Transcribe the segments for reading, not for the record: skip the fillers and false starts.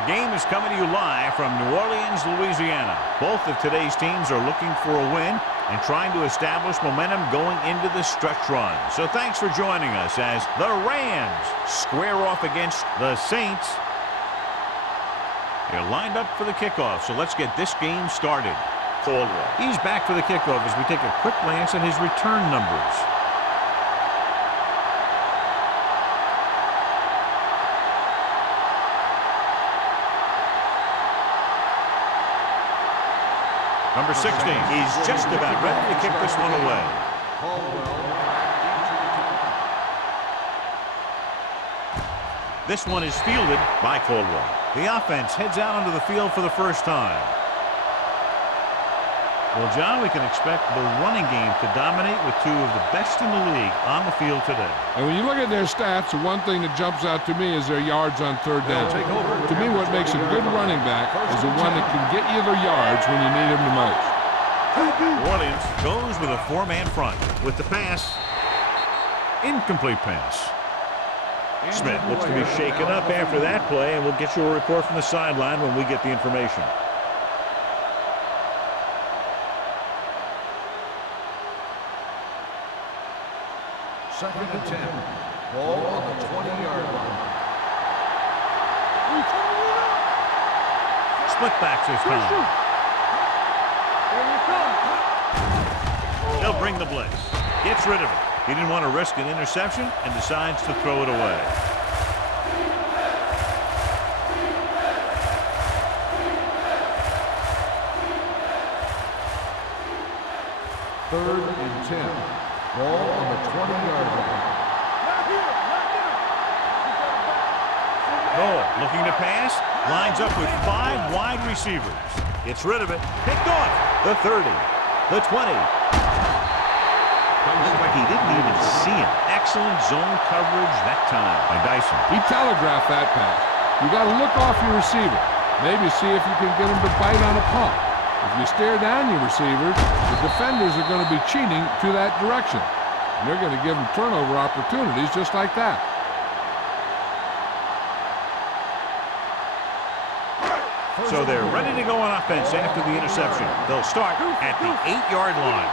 Our game is coming to you live from New Orleans, Louisiana. Both of today's teams are looking for a win and trying to establish momentum going into the stretch run. So thanks for joining us as the Rams square off against the Saints. They're lined up for the kickoff, so let's get this game started. Caldwell. He's back for the kickoff as we take a quick glance at his return numbers. Number 16, he's just about ready to kick this one away. This one is fielded by Caldwell. The offense heads out onto the field for the first time. Well, John, we can expect the running game to dominate with two of the best in the league on the field today. And when you look at their stats, the one thing that jumps out to me is their yards on third down. To me, what makes a good running back is the one that can get you the yards when you need them the most. New Orleans goes with a four-man front with the pass. Incomplete pass. Smith looks to be shaken up after that play, and we'll get you a report from the sideline when we get the information. Second and 10. Ball on the 20-yard line. Split backs this time. They'll bring the blitz. Gets rid of it. He didn't want to risk an interception and decides to throw it away. Third and 10. Ball on the 20-yard line. Noel looking to pass. Lines up with 5 wide receivers. Gets rid of it. Picked off. The 30. The 20. Looked like he didn't even see him. Excellent zone coverage that time by Dyson. He telegraphed that pass. You got to look off your receiver. Maybe see if you can get him to bite on a pump. If you stare down your receivers, the defenders are going to be cheating to that direction. You're going to give them turnover opportunities just like that. So they're ready to go on offense after the interception. They'll start at the 8-yard line.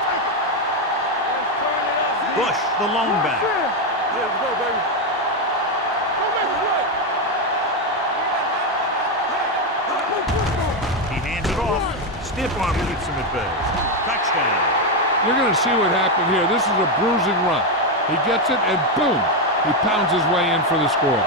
Bush, the lone back. He hands it off. Stiff arm keeps him at bay. Touchdown. You're going to see what happened here. This is a bruising run. He gets it, and boom, he pounds his way in for the score.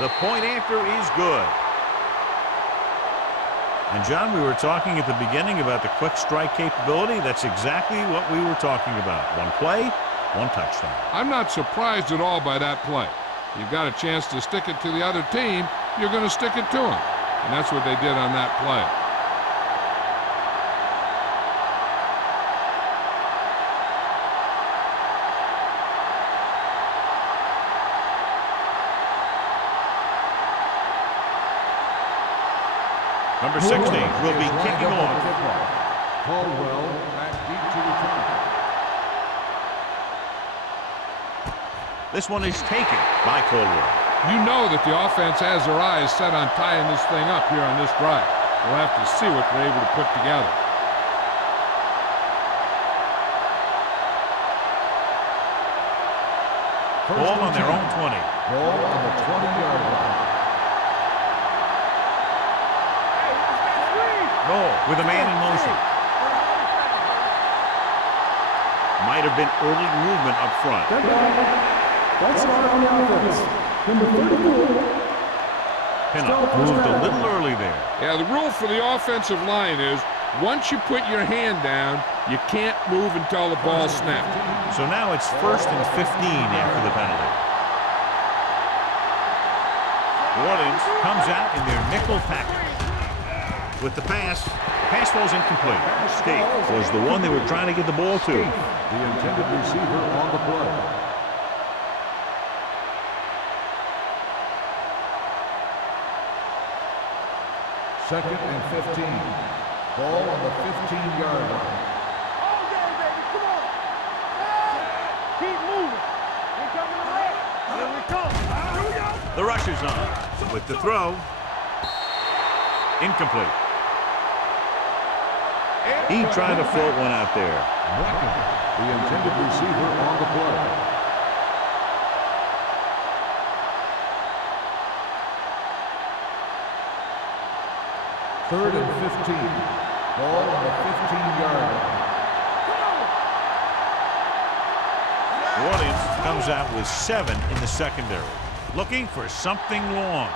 The point after is good. And, John, we were talking at the beginning about the quick strike capability. That's exactly what we were talking about. One play, one touchdown. I'm not surprised at all by that play. You've got a chance to stick it to the other team, you're going to stick it to them. And that's what they did on that play. Number 16 will be kicking off. Caldwell back deep to return. This one is taken by Caldwell. You know that the offense has their eyes set on tying this thing up here on this drive. We'll have to see what they're able to put together. Ball on their own 20. Ball on the 20-yard line. Noel with a man in motion. Might have been early movement up front. That's not on the offense. Number 34. pinup. Moved a little early there. Yeah, the rule for the offensive line is once you put your hand down, you can't move until the ball snapped. So now it's 1st and 15 after the penalty. New Orleans comes out in their nickel package. With the pass falls incomplete. State was the one they were trying to get the ball to. The intended receiver on the play. Second and 15. Ball on the 15-yard line. Okay, baby, come on. Keep moving. We coming to right. Here we come. Here we go. The rush is on. With the throw. Incomplete. He tried to float one out there. Reckoned, the intended receiver on the play. Third and 15. Ball on the 15-yard line. New Orleans comes out with 7 in the secondary. Looking for something long.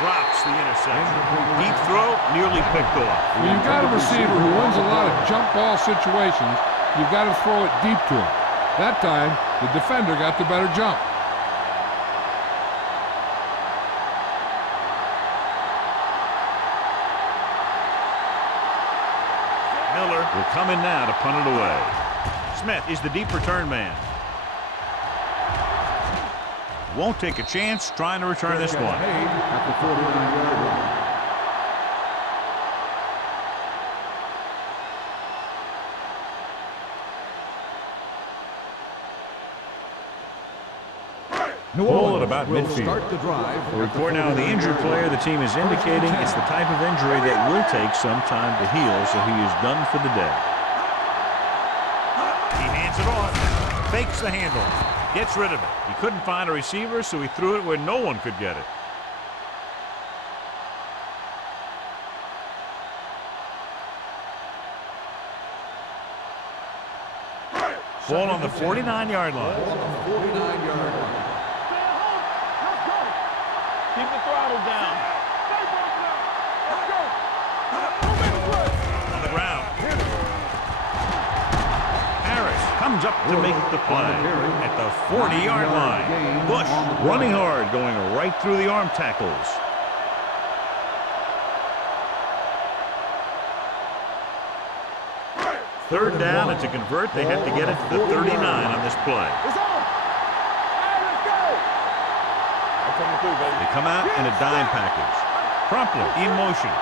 Drops the interception. Deep throw, nearly picked off. When you've got a receiver who wins a lot of jump ball situations, you've got to throw it deep to him. That time, the defender got the better jump. Miller will come in now to punt it away. Smith is the deep return man. Won't take a chance trying to return this one. At the 49-yard line. New Ball at Orleans about will midfield. start the drive. A report now on the injured player. The team is indicating it's the type of injury that will take some time to heal, so he is done for the day. He hands it off. Fakes the handoff. Gets rid of it. He couldn't find a receiver, so he threw it where no one could get it. Ball on the 49-yard line. Ball on the 49-yard line. Keep the throttle down. Let's go. On the ground. Harris comes up to make the play at the 40-yard line. Bush running hard, going right through the arm tackles. Third down, and to convert, they had to get it to the 39 on this play. It's on. All right, let's go. I'm coming through, baby. They come out in a dime package. Promptly in motion.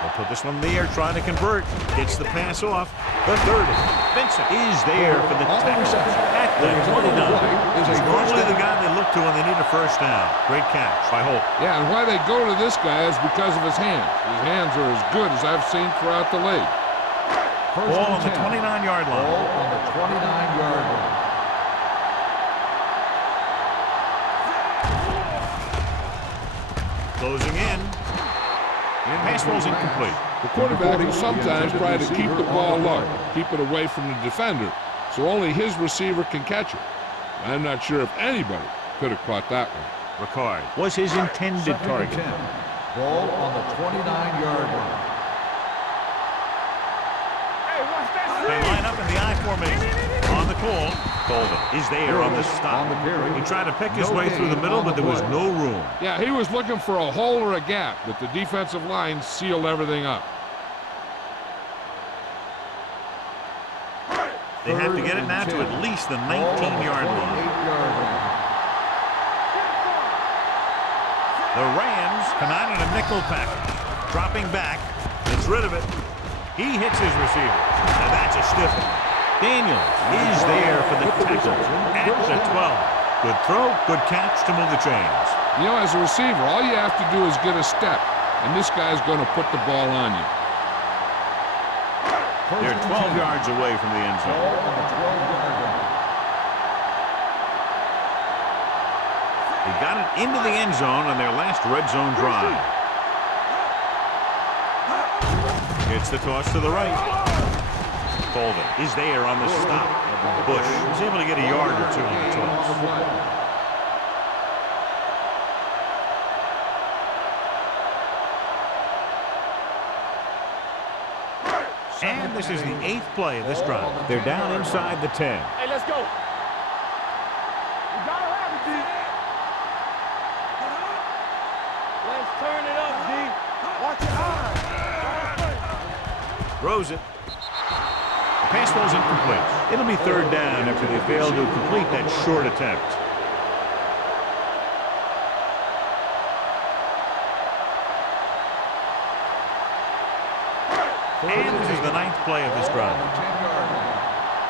They'll put this one in the air, trying to convert. Gets the pass off. The 30. Vincent is there for the tackle at the 29. He's normally the guy they look to when they need a first down. Great catch by Holt. Yeah, and why they go to this guy is because of his hands. His hands are as good as I've seen throughout the league. Ball on the 29-yard line. Ball on the 29-yard line. Closing in. Pass ball's incomplete. The quarterback will sometimes try to keep the ball low, keep it away from the defender, so only his receiver can catch it. I'm not sure if anybody could have caught that one. Ricard was his intended target. Ball on the 29-yard line. They line up in the I formation. On the call, Golden is there on the stop. He tried to pick his way through the middle, but there was no room. Yeah, he was looking for a hole or a gap, but the defensive line sealed everything up. They have to get it now to at least the 19-yard line. The Rams come out in a nickel package. Dropping back, gets rid of it. He hits his receiver. Now that's a stiff one. Daniels is there for the tackle at the 12. Good throw, good catch to move the chains. You know, as a receiver, all you have to do is get a step, and this guy's going to put the ball on you. They're 12 yards away from the end zone. They got it into the end zone on their last red zone drive. It's the toss to the right. Golden is there on the stop. Bush is able to get a yard or two on the toss. And this is the 8th play of this drive. They're down inside the 10. Hey, let's go. You gotta have it, D. Let's turn it up, D. Watch your eyes. Throws it. The pass falls incomplete. It'll be 3rd down after they fail to complete that short attempt. And this is the 9th play of this drive.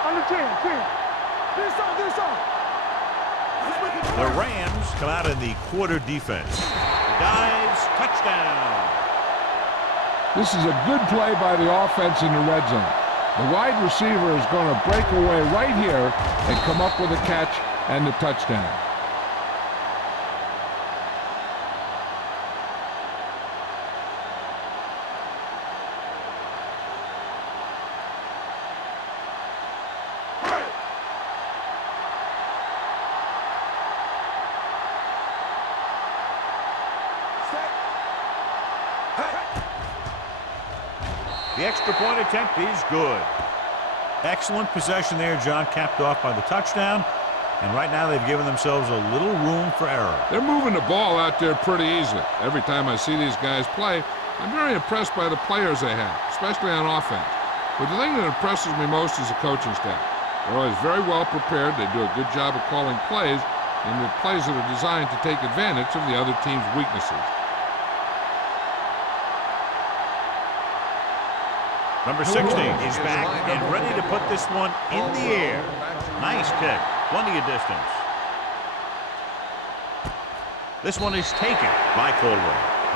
On the 10. This on. The Rams come out in the quarter defense. Dives, touchdown. This is a good play by the offense in the red zone. The wide receiver is going to break away right here and come up with a catch and the touchdown. The extra point attempt is good. Excellent possession there, John, capped off by the touchdown. And right now they've given themselves a little room for error. They're moving the ball out there pretty easily. Every time I see these guys play, I'm very impressed by the players they have, especially on offense. But the thing that impresses me most is the coaching staff. They're always very well prepared. They do a good job of calling plays, and the plays that are designed to take advantage of the other team's weaknesses. Number 16 is back and ready to put this one in the air. Nice kick. Plenty of distance. This one is taken by Colwell.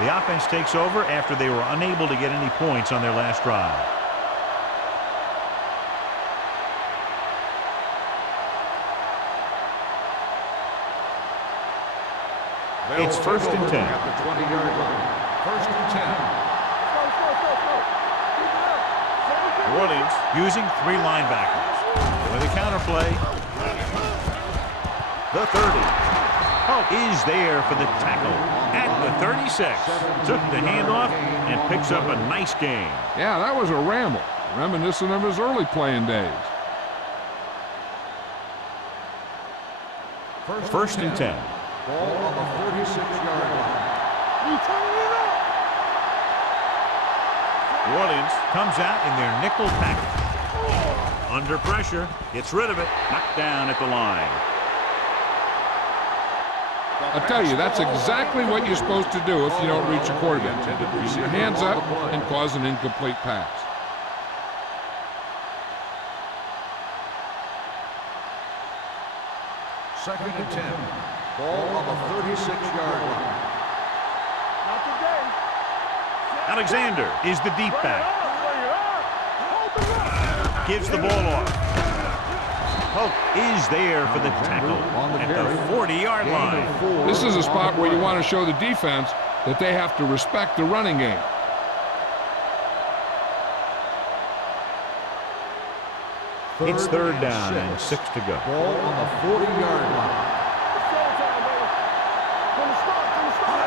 The offense takes over after they were unable to get any points on their last drive. It's 1st and 10. At the 20-yard line. 1st and 10. New Orleans using 3 linebackers. With a counterplay. The 30. Hope is there for the tackle at the 36. Took the handoff and picks up a nice gain. Yeah, that was a ramble, reminiscent of his early playing days. 1st and 10. Ball on the 36-yard line. You turn it up. New Orleans comes out in their nickel package. Under pressure, gets rid of it, knocked down at the line. I'll tell you, that's exactly what you're supposed to do if you don't reach a quarterback. Use your hands up and cause an incomplete pass. Second and 10. Ball on the 36-yard line. Not today. Alexander is the deep back. Bring it up. Hold the rock. Gives the ball off. Hope is there for the tackle at the 40-yard line. This is a spot where you want to show the defense that they have to respect the running game. It's 3rd down and 6 to go. Ball on the 40-yard line.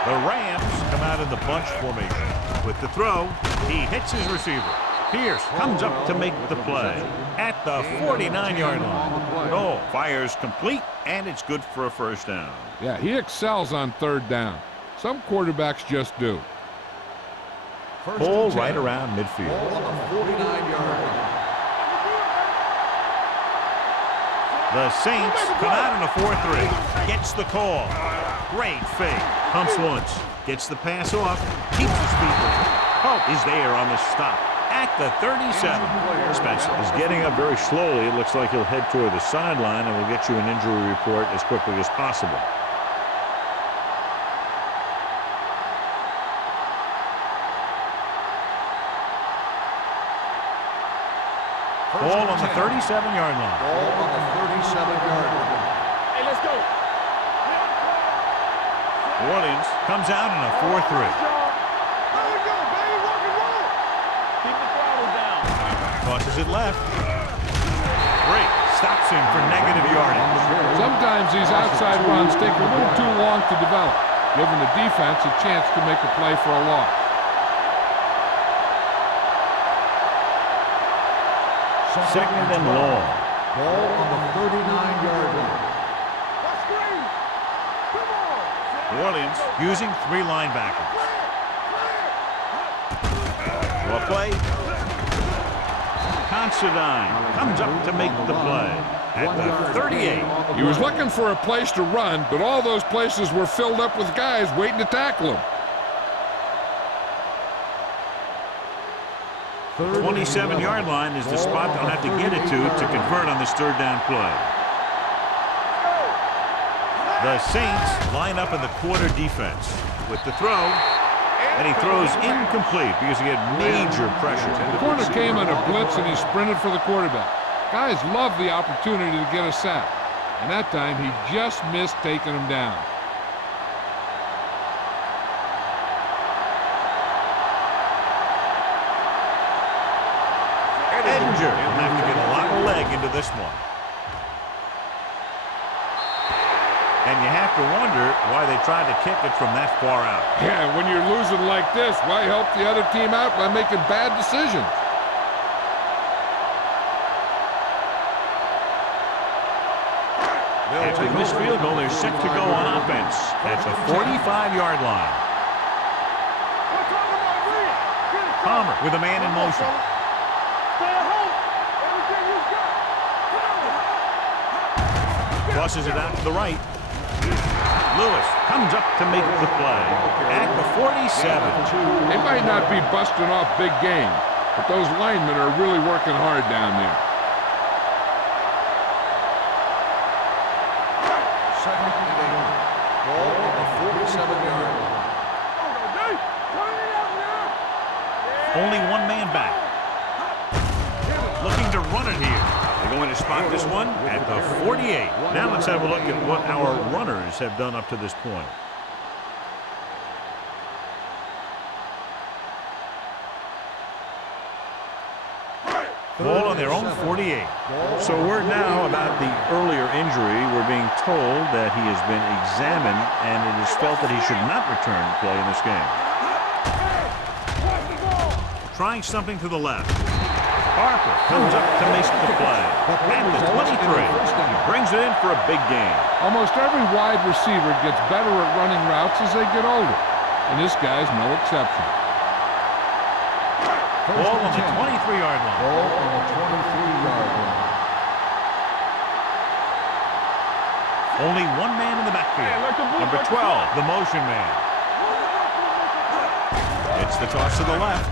The Rams come out in the bunch formation. With the throw, he hits his receiver. Pierce comes up to make the play at the 49-yard line. Oh, fires complete, and it's good for a 1st down. Yeah, he excels on 3rd down. Some quarterbacks just do. Ball right around midfield. Ball on the 49-yard line. The Saints come out in a 4-3. Gets the call. Great fake. Pumps once. Gets the pass off. Keeps his feet with it. Hope is there on the stop at the 37. Spencer is getting up very slowly. It looks like he'll head toward the sideline, and we'll get you an injury report as quickly as possible. Ball on the 37-yard line. Ball on the 37-yard line. Hey, let's go. New Orleans comes out in a 4-3. There we go, baby. Rock and roll. Keep the throttle down. Tosses it left. Great. Stops him for negative yardage. Sometimes these outside runs take a little too long to develop, giving the defense a chance to make a play for a loss. Second and long. Ball on the 39-yard line. New Orleans using 3 linebackers. Well play. Considine comes up to make the play at the 38. He was looking for a place to run, but all those places were filled up with guys waiting to tackle him. 27-yard line is the spot they'll have to get it to convert on this third down play. The Saints line up in the quarter defense with the throw, and he throws incomplete because he had major pressure. The corner came on a blitz, and he sprinted for the quarterback. Guys love the opportunity to get a sack, and that time he just missed taking him down. Edinger will have to get a lot of leg into this one. And you have to wonder why they tried to kick it from that far out. Yeah, when you're losing like this, why help the other team out by making bad decisions? After the missed field goal, they're set to go on offense at the 45-yard line. Palmer with a man in motion. Crosses it out to the right. Lewis comes up to make the play at the 47. They might not be busting off big game, but those linemen are really working hard down there. Second and 8. Ball on the 47-yard line. Only one man back. Looking to run it here. They're going to spot this one at the 48. Now let's have a look at what our runners have done up to this point. Ball on their own 48. So word now about the earlier injury. We're being told that he has been examined and it is felt that he should not return to play in this game. Trying something to the left. Harper comes up to make the play at the 23. He brings it in for a big gain. Almost every wide receiver gets better at running routes as they get older, and this guy's no exception. Ball on the 23-yard line. Ball on the 23-yard line. Only one man in the backfield. Number 12, the motion man. It's the toss to the left.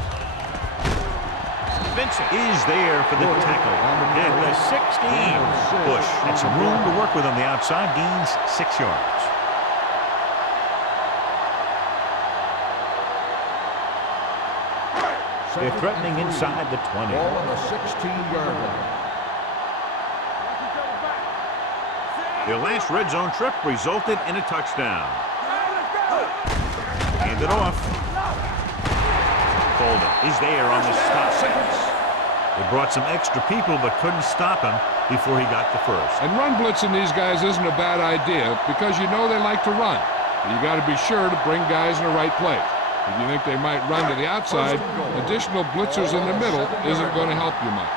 Vincent is there for the tackle at the 16. Bush had some room to work with on the outside, gains 6 yards. They're threatening inside the 20. Ball on the 16-yard line. Their last red zone trip resulted in a touchdown. Hand it off. Golden is there on the stop. They brought some extra people but couldn't stop him before he got the first. And run blitzing these guys isn't a bad idea because you know they like to run. But you got to be sure to bring guys in the right place. If you think they might run to the outside, additional blitzers in the middle isn't going to help you much.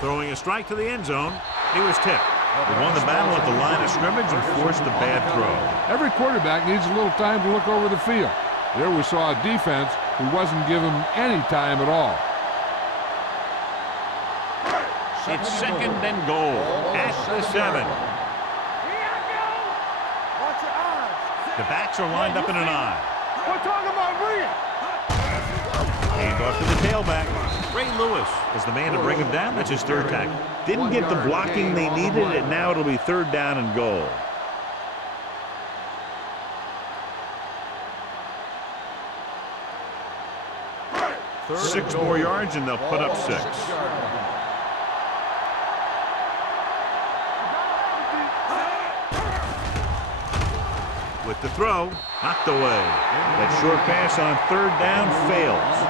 Throwing a strike to the end zone. He was tipped. He won the battle at the line of scrimmage and forced a bad throw. Every quarterback needs a little time to look over the field. There we saw a defense who wasn't given any time at all. It's second and goal at the 7. The backs are lined up in an eye. We're talking about Rhea. Hand off to the tailback. Ray Lewis is the man to bring him down. That's his third tackle. Didn't get the blocking they needed, and now it'll be third down and goal. Six more yards, and they'll put up 6. With the throw, knocked away. That short pass on third down fails.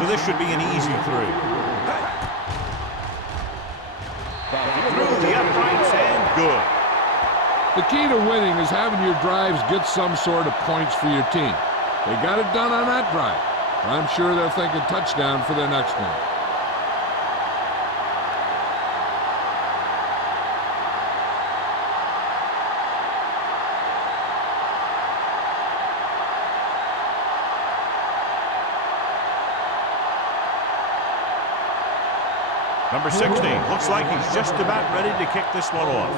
So this should be an easy 3. Through the uprights and good. The key to winning is having your drives get some sort of points for your team. They got it done on that drive. I'm sure they're thinking touchdown for their next one. Number 16 looks like he's just about ready to kick this one off.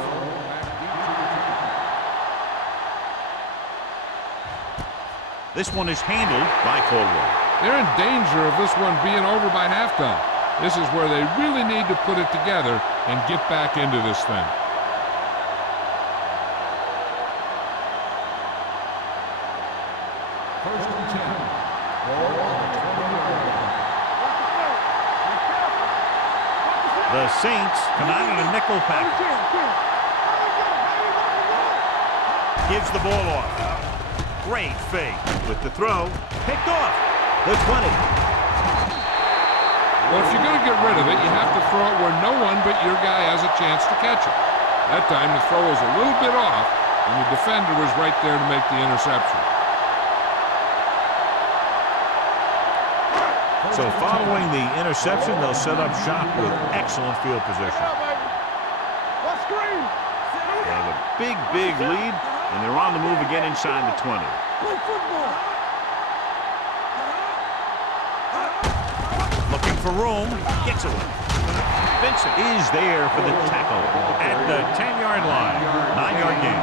This one is handled by Caldwell. They're in danger of this one being over by halftime. This is where they really need to put it together and get back into this thing. First and 10. Ball on the 20-yard line. The Saints come out in a nickel package. Gives the ball off. Great fake with the throw. Picked off. The 20. Well, if you're going to get rid of it, you have to throw it where no one but your guy has a chance to catch it. That time the throw was a little bit off, and the defender was right there to make the interception. So following the interception, they'll set up shop with excellent field position. They have a big, big lead, and they're on the move again inside the 20. Looking for room, gets away. Vincent is there for the tackle at the 10-yard line. 9-yard gain.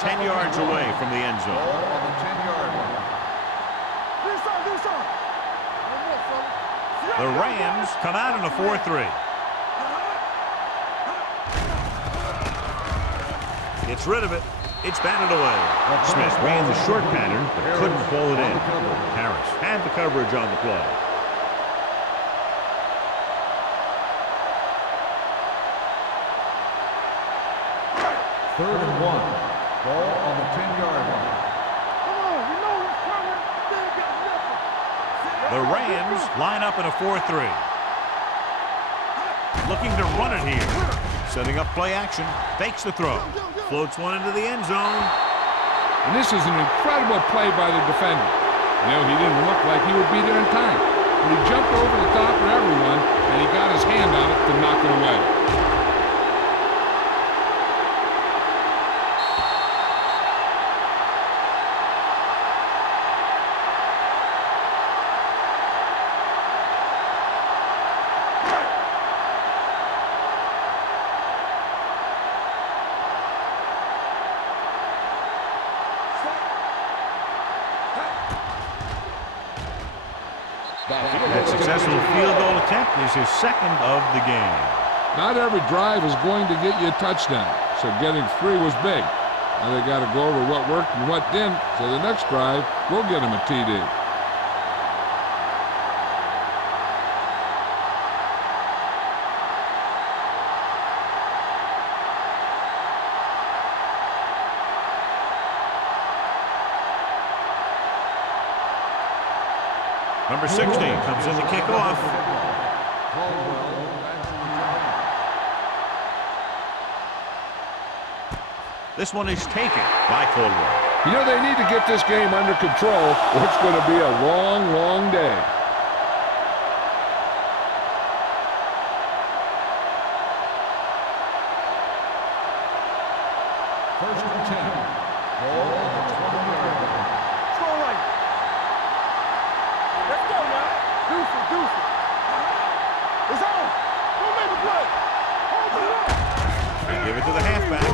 10 yards away from the end zone. Ball on the 10-yard line. The Rams come out in a 4-3. Gets rid of it. It's batted away. Smith ran the short pattern, but couldn't pull it in. Harris had the coverage on the play. Third and 1. Ball on the 10-yard line. The Rams line up in a 4-3. Looking to run it here. Setting up play action. Fakes the throw. Floats one into the end zone. And this is an incredible play by the defender. You know, he didn't look like he would be there in time. But he jumped over the top of everyone, and he got his hand on it to knock it away. That successful field goal attempt is his second of the game. Not every drive is going to get you a touchdown, so getting 3 was big. Now they got to go over what worked and what didn't, so the next drive will get him a TD. Number 16 comes in the kickoff. This one is taken by Caldwell. You know, they need to get this game under control, or it's going to be a long, long day. First and 10. Ball on the 20-yard line. Let's go now. Deuce it. It's on. Don't make a play. Hold it up. They give it to the halfback.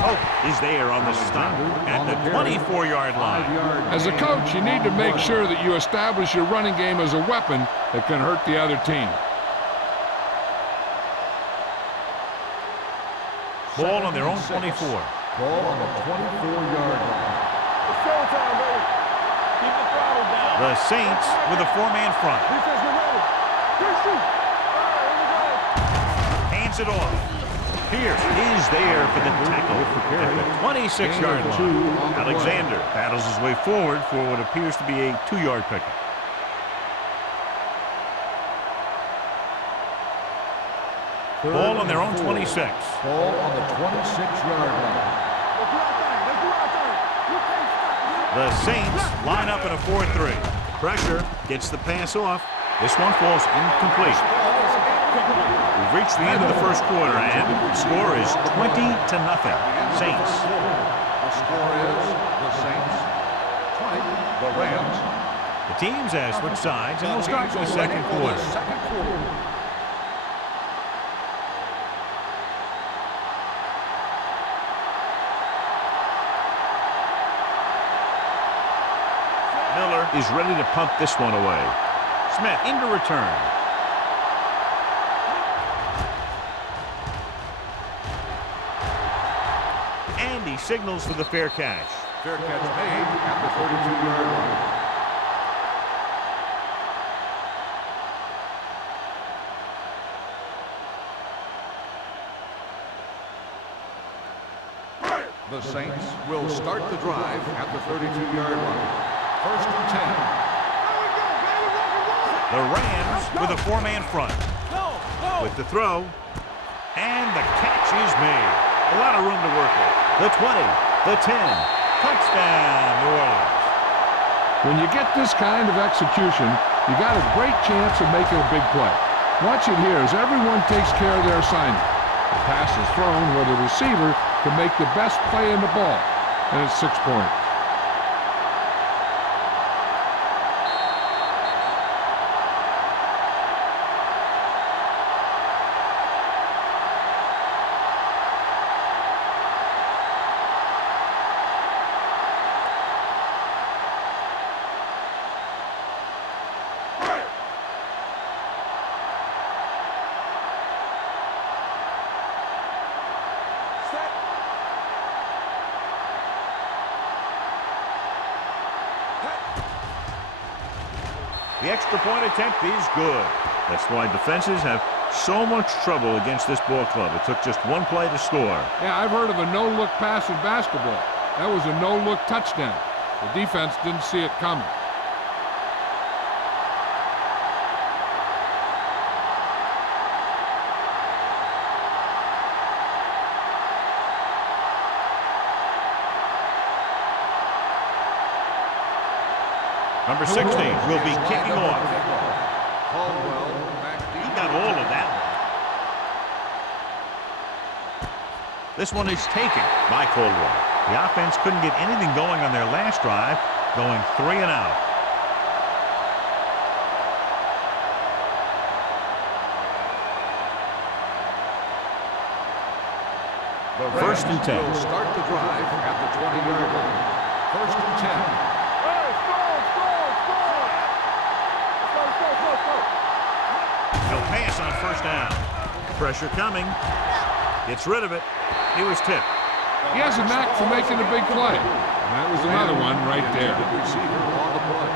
Hope is there on the stop at the 24-yard line. As a coach, you need to make sure that you establish your running game as a weapon that can hurt the other team. Ball on their own 24. Ball on the 24-yard line. It's showtime, baby. Keep the throttle down. The Saints with a 4-man front. Defense, get ready. Good shoot. All right, here we go. Hands it off. Pierce is there for the tackle at the 26-yard line. Alexander battles his way forward for what appears to be a 2-yard pickup. Ball on their own 26. Ball on the 26-yard line. The Saints line up in a 4-3. Pressure gets the pass off. This one falls incomplete. We've reached the end of the first quarter, and the score is 20-0. Saints. The score is the Saints 20, the Rams. The teams have switched sides, and we'll start the second quarter. Miller is ready to punt this one away. Smith into return. And he signals for the fair catch. Fair catch made at the 32-yard line. The Saints will start the drive at the 32-yard line. First and 10. The Rams with a 4-man front. With the throw. And the catch is made. A lot of room to work with. The 20, the 10. Touchdown, New Orleans. When you get this kind of execution, you got a great chance of making a big play. Watch it here as everyone takes care of their assignment. The pass is thrown where the receiver can make the best play in the ball. And it's 6 points. The extra point attempt is good. That's why defenses have so much trouble against this ball club. It took just one play to score. Yeah, I've heard of a no-look pass in basketball. That was a no-look touchdown. The defense didn't see it coming. Number 16 will be kicking off. He got all of that. This one is taken by Caldwell. The offense couldn't get anything going on their last drive, going 3 and out. First and 10. Will start the drive at the 20-yard line. First and 10. He'll pass on first down. Pressure coming. Gets rid of it. He was tipped. He has a knack for making a big play. And that was another one right there. Receiver on the play.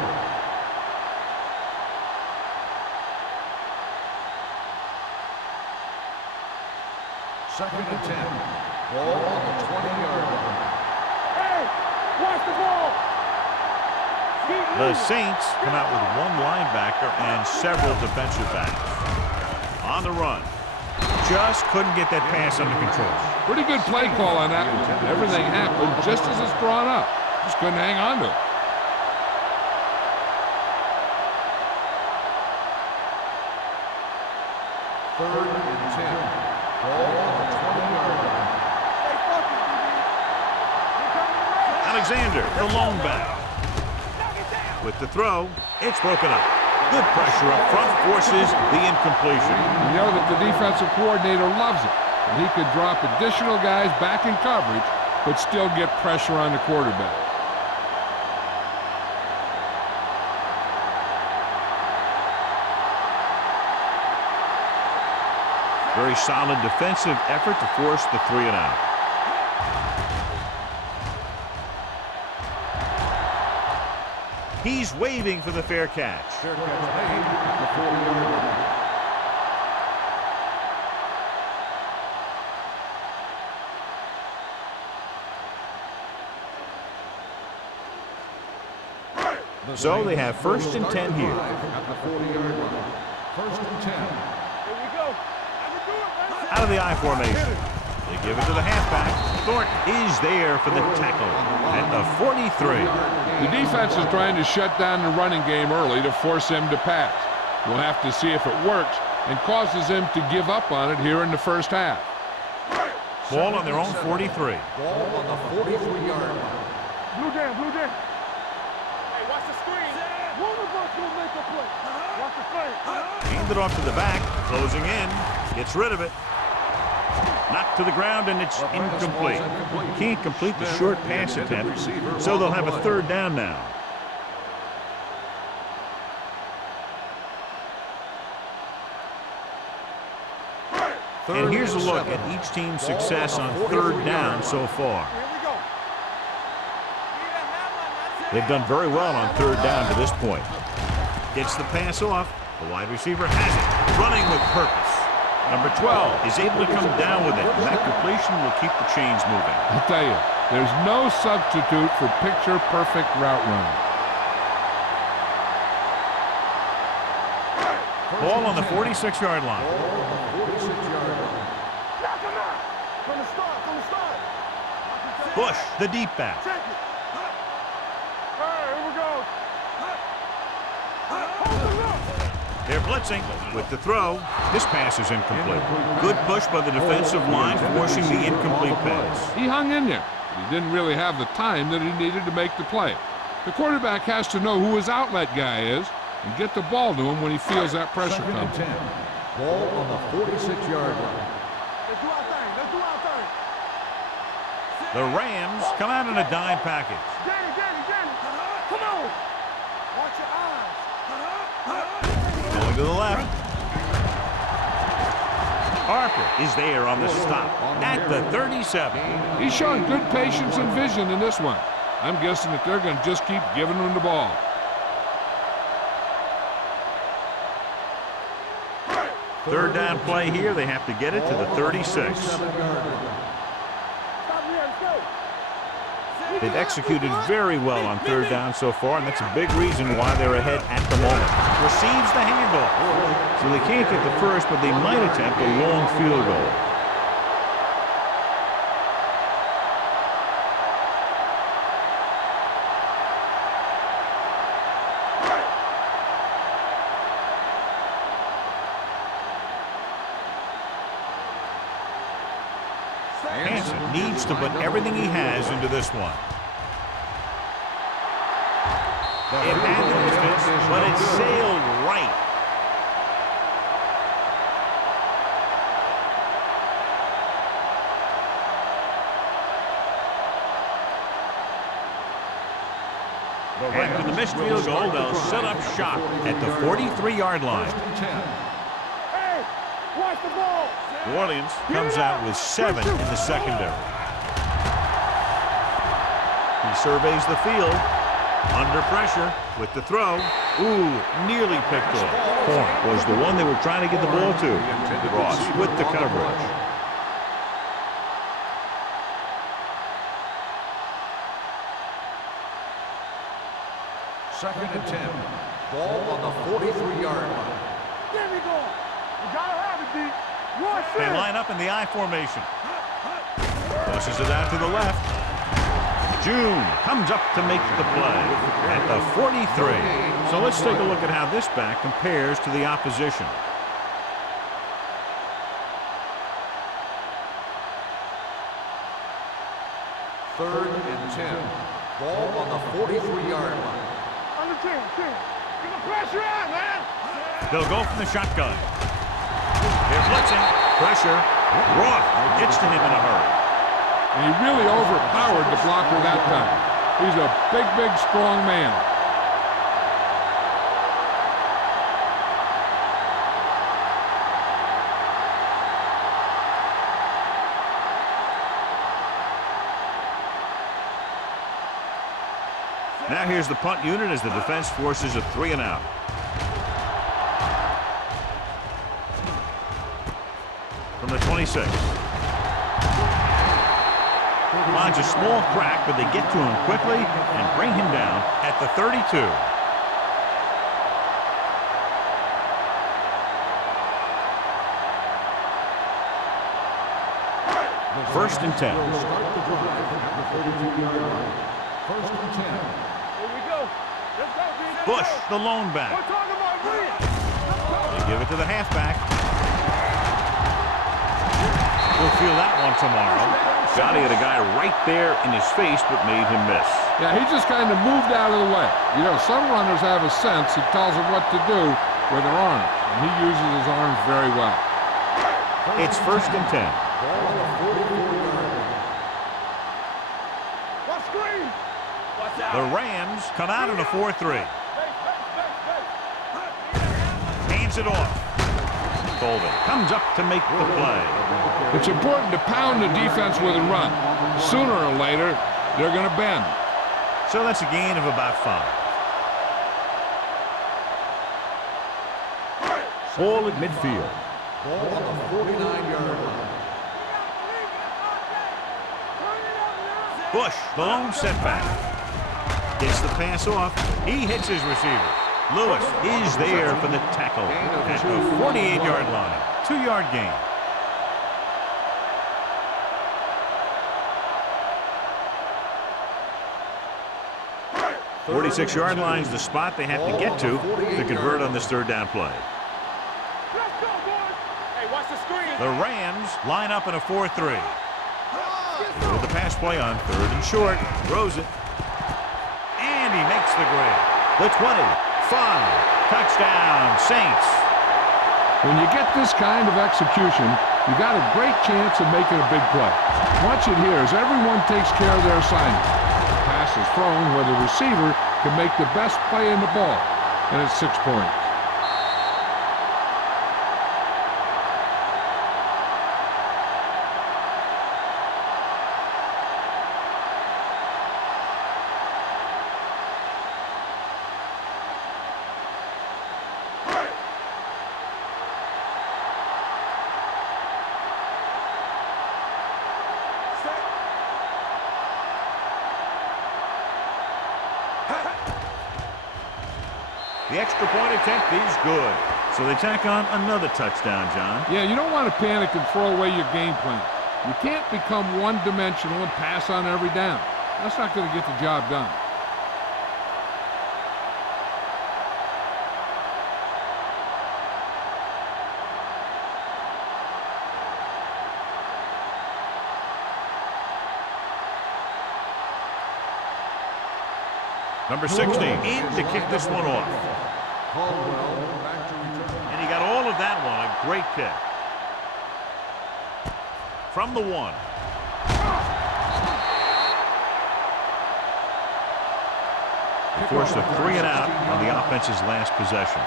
Second and 10. Ball on the 20-yard line. Hey, watch the ball. The Saints come out with one linebacker and several defensive backs. On the run. Just couldn't get that pass under control. Pretty good play call on that one. Everything happened just as it's drawn up. Just couldn't hang on to it. Third and 10. Ball on the 20-yard line. Stay focused, DB. You're coming to red. Alexander, the lone back. With the throw, it's broken up. Good pressure up front forces the incompletion. You know that the defensive coordinator loves it. And he could drop additional guys back in coverage, but still get pressure on the quarterback. Very solid defensive effort to force the 3 and out. He's waving for the fair catch. Fair catch made at the 40-yard line. So they have 1st and 10 here. At the 40-yard line. 1st and 10. Here we go. Out of the I formation. They give it to the halfback. Thornton is there for the tackle at the 43. The defense is trying to shut down the running game early to force him to pass. We'll have to see if it works and causes him to give up on it here in the first half. Ball on their own 43. Ball on the 43-yard line. Blue jam, blue jam. Hey, watch the screen. One of us will make a play. Watch the play. Hand it off to the back. Closing in. Gets rid of it. Knocked to the ground, and it's incomplete. Can't complete the short pass attempt, so they'll have a 3rd down now. And here's a look at each team's success on 3rd down so far. Here we go. They've done very well on 3rd down to this point. Gets the pass off. The wide receiver has it. Running with purpose. Number 12 is able to come down with it. And that completion will keep the chains moving. I'll tell you, there's no substitute for picture-perfect route running. Ball on the 46-yard line. Knock him out. From the start, from the start. Bush, the deep back. Check it. All right, here we go. Hold him up. They're blitzing with the throw. This pass is incomplete. Good push by the defensive line, forcing the incomplete pass. He hung in there, but he didn't really have the time that he needed to make the play. The quarterback has to know who his outlet guy is and get the ball to him when he feels that pressure 2nd and coming. 10. Ball on the 46-yard line. Let's do our thing. Let's do our thing. The Rams come out in a dime package. Danny. Come on. Watch your eyes. Going to the left. Harper is there on the stop at the 37. He's showing good patience and vision in this one. I'm guessing that they're going to just keep giving him the ball. Third down play here. They have to get it to the 36. Stop here. Let's go. They've executed very well on 3rd down so far, and that's a big reason why they're ahead at the moment. Receives the handoff. So they can't get the first, but they might attempt a long field goal. Hansen needs to put everything he has into this one. It had the distance, but it sailed right. After the missed field goal, they'll set up shop at the 43-yard line. Hey, watch the ball. New Orleans comes out with 7 in the secondary. He surveys the field. Under pressure with the throw. Ooh, nearly picked off. Corner was the one they were trying to get the ball to. Ross with the coverage. Second and 10. Ball on the 43-yard line. There we go. You gotta have it, D. They line up in the I formation. Pushes it out to the left. June comes up to make the play at the 43. So let's take a look at how this back compares to the opposition. Third and 10. Ball on the 43-yard line. Under 10. Get the pressure on, man. They'll go from the shotgun. They're blitzing. Pressure. Roth gets to him in a hurry. And he really overpowered the blocker that time. He's a big, strong man. Now here's the punt unit as the defense forces a 3-and-out. From the 26. Finds a small crack, but they get to him quickly and bring him down at the 32. first and 10. Will start the drive at the 32-yard line. First and 10. Here we go. Let's go, B. Let's Bush, go. the lone We're back. talking about win. Let's go. They give it to the halfback. He'll feel that one tomorrow. Johnny had a guy right there in his face, but made him miss. Yeah, he just kind of moved out of the way. You know, some runners have a sense that tells them what to do with their arms, and he uses his arms very well. It's first and 10. Ball on the 44-yard line. Watch screen. Watch out. The Rams come out in a 4-3. Hands it off. Colvin comes up to make the play. It's important to pound the defense with a run. Sooner or later, they're going to bend. So that's a gain of about 5. Ball at midfield. Ball on the 49-yard line. Bush, the lone setback. Gets the pass off. He hits his receiver. Lewis is there for the tackle at the 48-yard line. 2-yard gain. 46-yard line is the spot they have to get to convert on this third down play. Let's go, boys. Hey, watch the screen. The Rams line up in a 4-3. With the pass play on third and short. Throws it. And he makes the grab. The 20. 5. Touchdown, Saints. When you get this kind of execution, you got a great chance of making a big play. Watch it here as everyone takes care of their assignment. The pass is thrown where the receiver can make the best play in the ball, and it's 6 points. The extra point attempt is good. So they tack on another touchdown, John. Yeah, you don't want to panic and throw away your game plan. You can't become one-dimensional and pass on every down. That's not going to get the job done. Number 16 in to kick this one off. Caldwell back to return. And he got all of that one. A great kick. From the 1. Forced a 3 and out on the offense's last possession.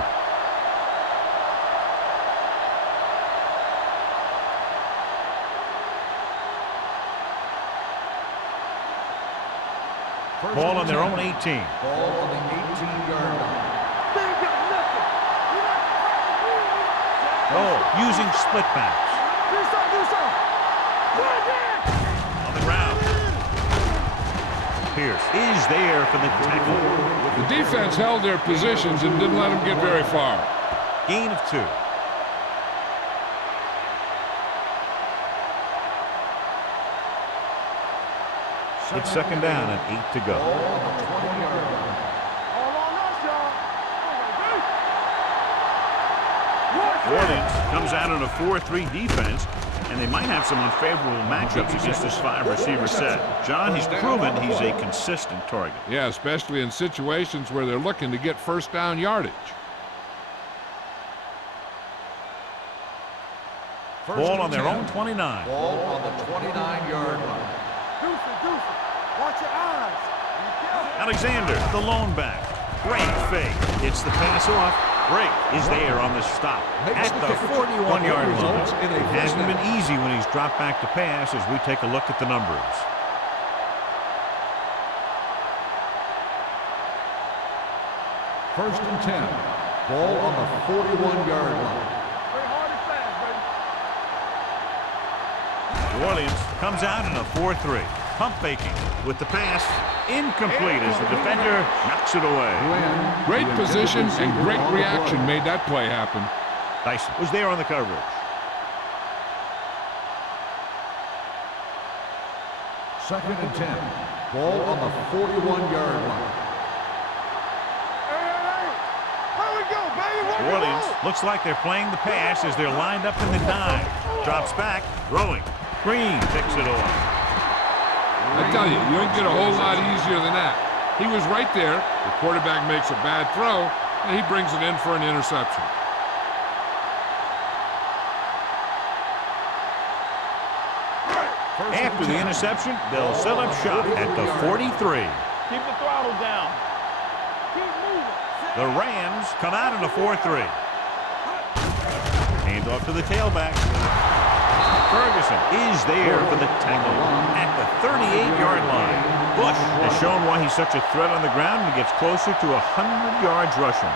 Ball on their own 18. Ball on the 18-yard line. They ain't got nothing. Oh, using split backs. Do something. Right there. On the ground. Pierce is there for the tackle. The defense held their positions and didn't let them get very far. Gain of 2. It's second down and 8 to go. Ball on the 20-yard line. All on us, y'all. Orleans comes out in a 4-3 defense, and they might have some unfavorable matchups against this 5-receiver set. John, he's proven he's a consistent target. Yeah, especially in situations where they're looking to get first down yardage. Ball on their own 29. Ball on the 29-yard line. Deuce. Watch your eyes. Alexander, the lone back. Great fake. Gets the pass off. Drake is there on the stop at the 41-yard line. It hasn't been easy when he's dropped back to pass as we take a look at the numbers. First and 10. Ball on the 41-yard line. Play hard and fast, baby. New Orleans comes out in a 4-3. Pump faking with the pass. Incomplete as the defender knocks it away. Great position and great reaction made that play happen. Dyson was there on the coverage. Second and 10. Ball on the 41-yard line. New Orleans looks like they're playing the pass as they're lined up in the dime. Drops back, throwing. Green picks it off. I tell you, you don't get a whole lot easier than that. He was right there. The quarterback makes a bad throw, and he brings it in for an interception. After the interception, they'll set up shop at the 43. Keep the throttle down. Keep moving. The Rams come out in a 4-3. Hand off to the tailback. Ferguson is there for the tackle at the 38-yard line. Bush has shown why he's such a threat on the ground and gets closer to 100 yards rushing.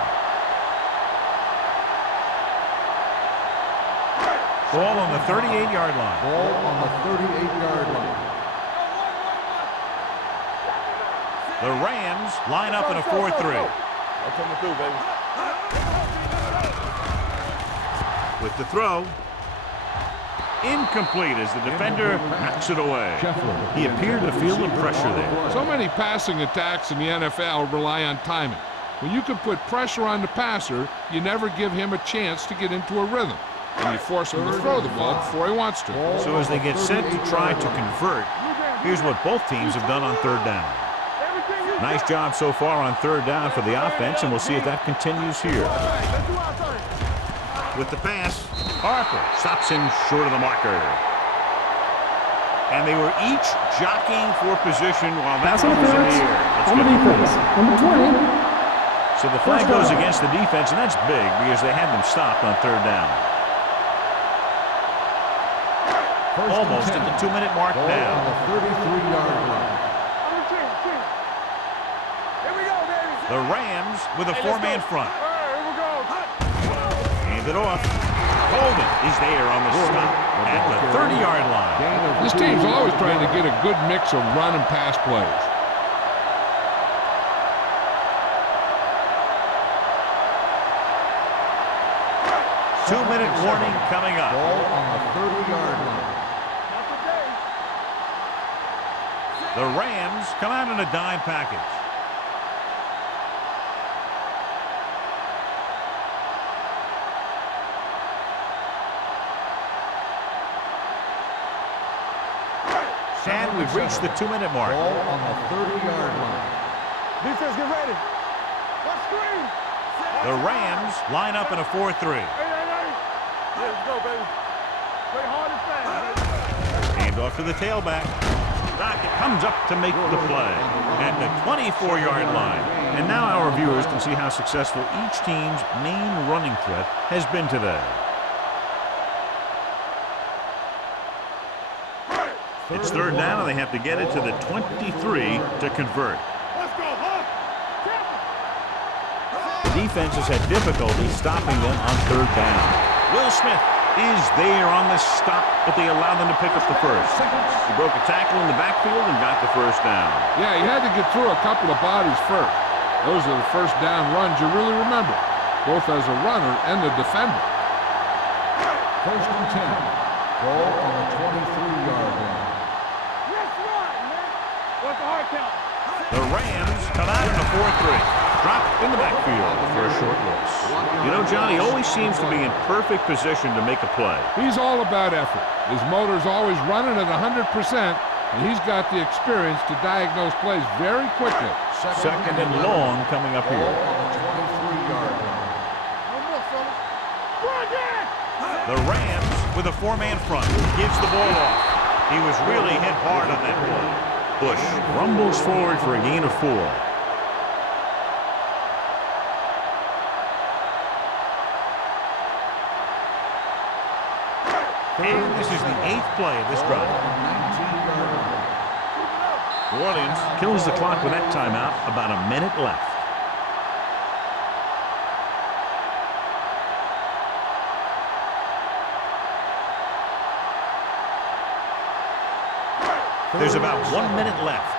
Ball on the 38-yard line. Ball on the 38-yard line. The Rams line up in a 4-3. I'm coming through, baby. With the throw. Incomplete as the defender knocks it away. He appeared to feel the pressure there. So many passing attacks in the NFL rely on timing. When you can put pressure on the passer, you never give him a chance to get into a rhythm. And you force him to throw the ball before he wants to. So as they get set to try to convert, here's what both teams have done on third down. Nice job so far on third down for the offense, and we'll see if that continues here. With the pass, Harper stops him short of the marker. And they were each jockeying for position while that one was in the air. On the defense, number 20. So the flag goes against the defense, and that's big because they had them stopped on third down. Almost at the 2-minute mark Ball now. on the 33-yard line. Here we go, baby. The Rams with a four-man front. All right, here we go. Hand it off. Holden is there on the stop at the 30-yard line. This team's always trying to get a good mix of run and pass plays. Two-minute warning coming up. Ball on the 30-yard line. The Rams come out in a dime package. And we've reached the 2-minute mark. Ball on the 30-yard line. Defense, get ready. Let's screen. The Rams line up in a 4-3. Hey. Let's go, baby. Play hard and fast, baby. Hand off to the tailback. Dockett comes up to make the play at the 24-yard line. And now our viewers can see how successful each team's main running threat has been today. It's third down, and they have to get it to the 23 to convert. Let's go, huh? Defense has had difficulty stopping them on third down. Will Smith is there on the stop, but they allowed them to pick up the first. He broke a tackle in the backfield and got the first down. Yeah, he had to get through a couple of bodies first. Those are the first down runs you really remember, both as a runner and the defender. First and 10. Ball on the 23-yard line. Let's run, man. What's the hard count? The Rams come out in a 4-3. Drop in the backfield for a short loss. You know, John, he always seems to be in perfect position to make a play. He's all about effort. His motor's always running at 100%, and he's got the experience to diagnose plays very quickly. Second and long coming up Ball here. on the 23-yard line. One more, fella. Run, Dan! The Rams with a four-man front. Gives the ball off. He was really hit hard on that play. Bush rumbles forward for a gain of 4. And this is the 8th play of this drive. New Orleans kills the clock with that timeout. About a minute left. There's about 1 minute left.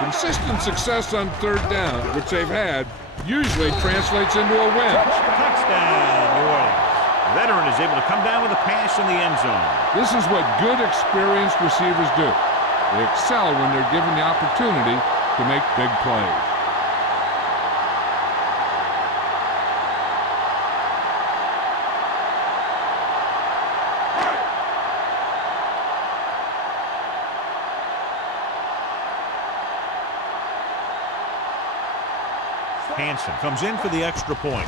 Consistent success on third down, which they've had, usually translates into a win. Touchdown, New Orleans. veteran is able to come down with a pass in the end zone. This is what good, experienced receivers do. They excel when they're given the opportunity to make big plays. Hansen comes in for the extra point.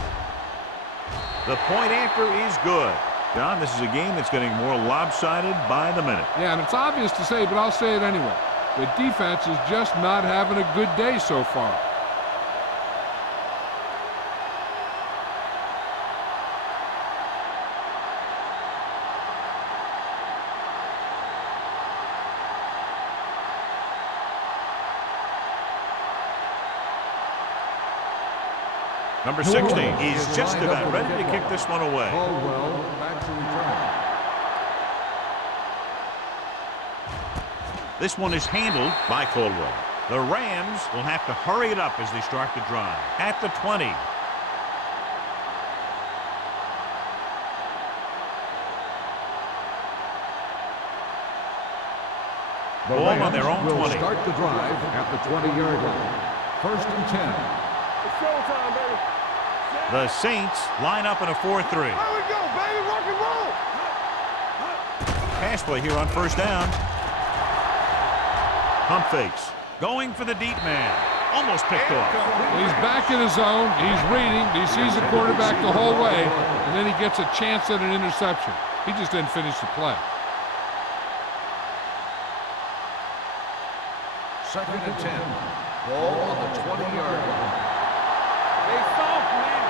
The point after is good. John, this is a game that's getting more lopsided by the minute. Yeah, and it's obvious to say, but I'll say it anyway. The defense is just not having a good day so far. Number 16 is just about ready to kick this one away. Caldwell back to return. This one is handled by Caldwell. The Rams will have to hurry it up as they start the drive. At the 20. Ball on their own will 20. Start the drive at the 20-yard line. 1st and 10. It's showtime, baby. The Saints line up in a 4-3. There we go, baby. Rock and roll. Pass play here on 1st down. Pump fakes. Going for the deep man. Almost picked off. He's back in his zone. He's reading. He sees the quarterback the whole way, and then he gets a chance at an interception. He just didn't finish the play. 2nd and 10. Ball on the 20-yard line. They soft, man.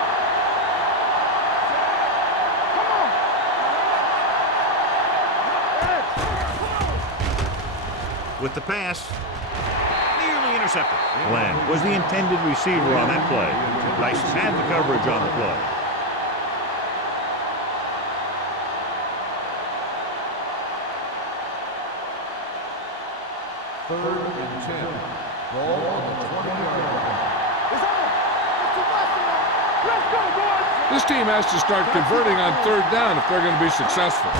Come on. With the pass. Nearly intercepted. Glenn was the intended receiver on that play. Rice had the coverage on the play. Third and 10. Ball on the 20-yard line. It's on. It's too much, man. Let's go, boys. This team has to start converting on 3rd down if they're going to be successful.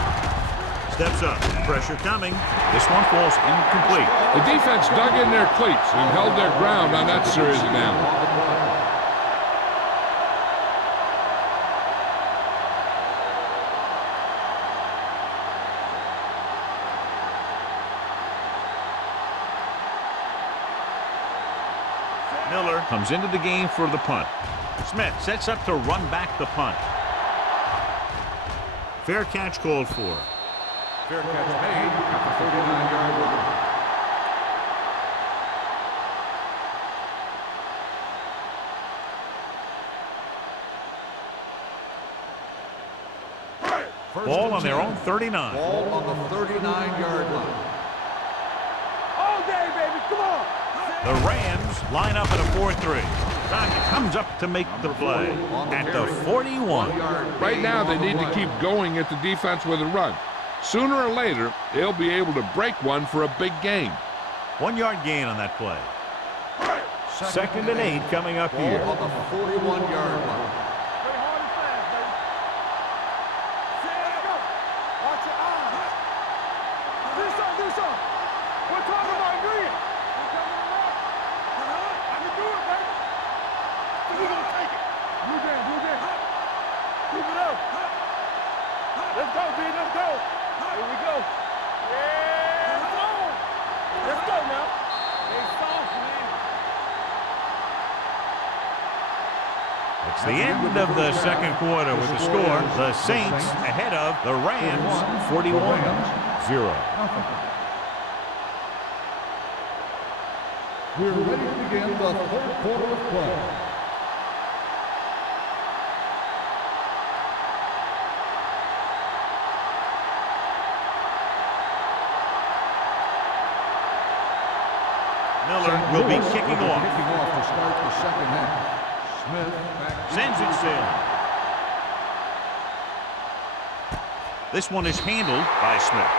Steps up. Pressure coming. This one falls incomplete. The defense dug in their cleats and held their ground on that series of downs. Miller comes into the game for the punt. Smith sets up to run back the punt. Fair catch called for. Fair catch made at the 39-yard line. Ball on their own 39. Ball on the 39-yard line. All day, baby. Come on. The Rams line up in a 4-3. Dockett comes up to make the play at the 41. Right now, they need to keep going at the defense with a run. Sooner or later, they'll be able to break one for a big gain. 1 yard gain on that play. 2nd and 8 coming up here. Ball on the 41-yard line. Play hard and fast, baby. Let's go. Watch your eyes. Do something. We're talking about agreeing. We're coming around. I can do it, baby. We're going to take it. Blue game. Keep it up. Let's go, D. Let's go. Here we go. Yeah, let's go. Let's go now. They soft, man. It's the end of the 2nd quarter with the score. The Saints ahead of the Rams 41-0. We're ready to begin the 3rd quarter of play. Miller will be kicking off. Kicking off to start the 2nd half. Smith back. Sends it sailing. This one is handled by Smith.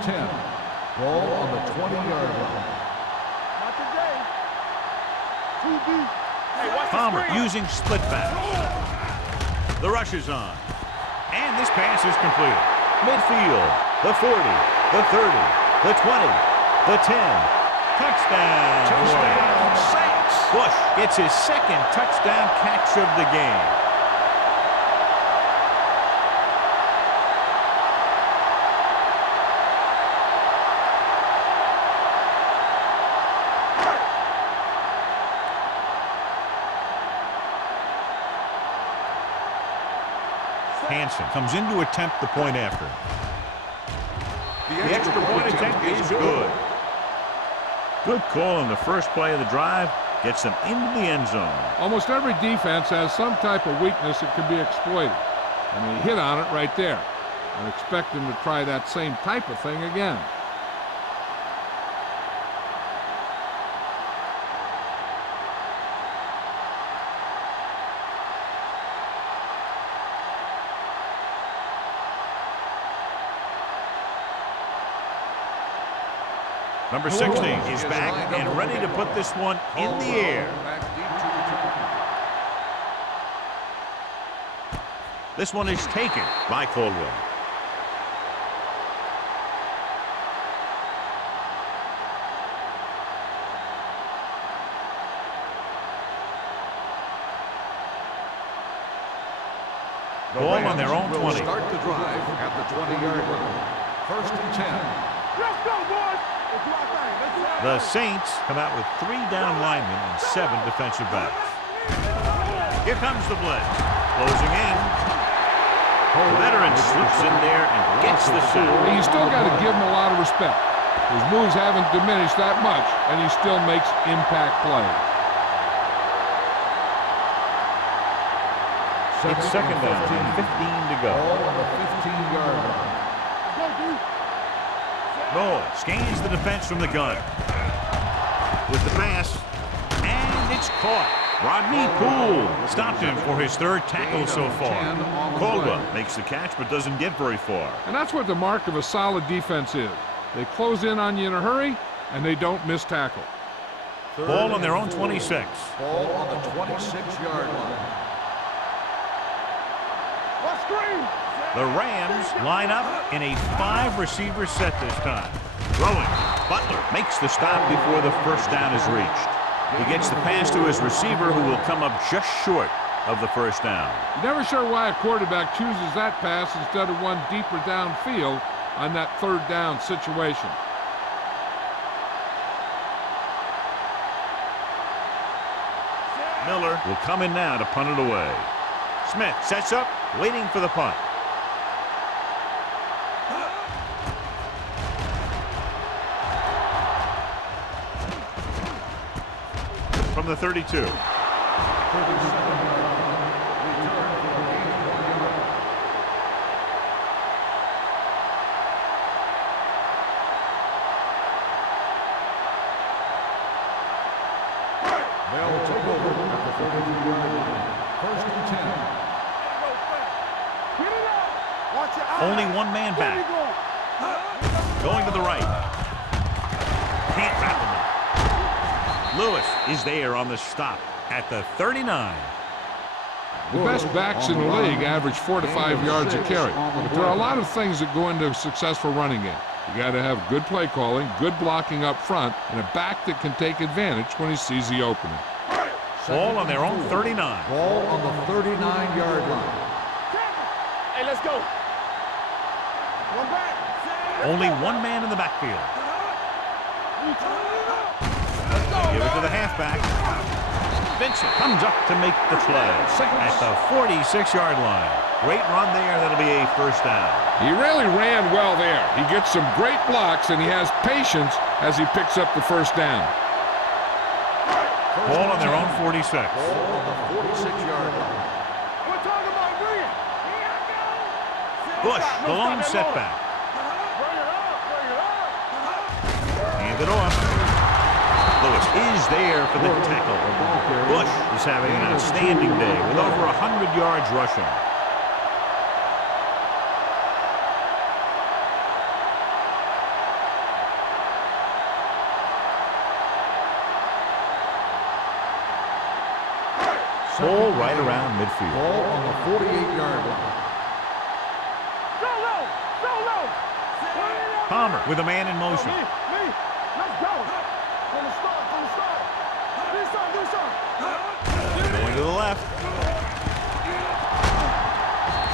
and 10. Ball on the 20-yard line. Not today. Too deep. Hey, watch Palmer the screen. using split back. The rush is on. And this pass is completed. Midfield, the 40, the 30, the 20, the 10. Touchdown. Touchdown, Saints. Bush gets his second touchdown catch of the game. Hansen comes in to attempt the point after. The extra point attempt is good. Good call on the first play of the drive. Gets them into the end zone. Almost every defense has some type of weakness that can be exploited. And he hit on it right there. I expect him to try that same type of thing again. Number 60 is back and ready to put this one in the air. This one is taken by Caldwell. Ball on their own 20. Start the drive at the 20-yard line. First and 10. Let's go, boys. Let's do our thing. Let's do our The thing. Saints come out with 3 down linemen and 7 defensive backs. Here comes the blitz. Closing in. The veteran slips in there and gets the sack. And you still got to give him a lot of respect. His moves haven't diminished that much, and he still makes impact plays. It's second down, 15 to go. Ball on the 15-yard line. Go, dude. Noel scans the defense from the gun. With the pass, and it's caught. Rodney Poole stopped him for his 3rd tackle so far. Caldwell makes the catch but doesn't get very far. And that's what the mark of a solid defense is. They close in on you in a hurry, and they don't miss tackle. Ball on their own 26. Ball on the 26-yard line. What screen? The Rams line up in a 5-receiver set this time. Throwing. Butler makes the stop before the first down is reached. He gets the pass to his receiver, who will come up just short of the first down. You're never sure why a quarterback chooses that pass instead of one deeper downfield on that 3rd down situation. Miller will come in now to punt it away. Smith sets up, waiting for the punt. From the 32. They'll take over at the 32-yard line. First and 10. Get it up. Watch your eyes. Only one man There we back. go. Going to the right. Can't wrap him up. Lewis is there on the stop at the 39. The best backs in the league average 4 to 5 yards a carry. But there are a lot of things that go into a successful running game. You got to have good play calling, good blocking up front, and a back that can take advantage when he sees the opening. Ball on their own 39. Ball on the 39-yard line. Hey, let's go. One back. Only one man in the backfield. Let's go, Give it to man. the halfback. Vincent comes up to make the play at the 46-yard line. Great run there. That'll be a first down. He really ran well there. He gets some great blocks, and he has patience as he picks up the first down. Ball on their own 46. Ball on the 46-yard line. We're talking about bringing. Bush, the lone Bring setback. it up. Bring it up. Hand it off. Lewis is there for the tackle. Bush is having an outstanding day with over 100 yards rushing. Ball right around midfield. Ball on the 48-yard line. Go low! Go low! Palmer with a man in motion. Me! Let's go! From the start! Do something! Going to the left.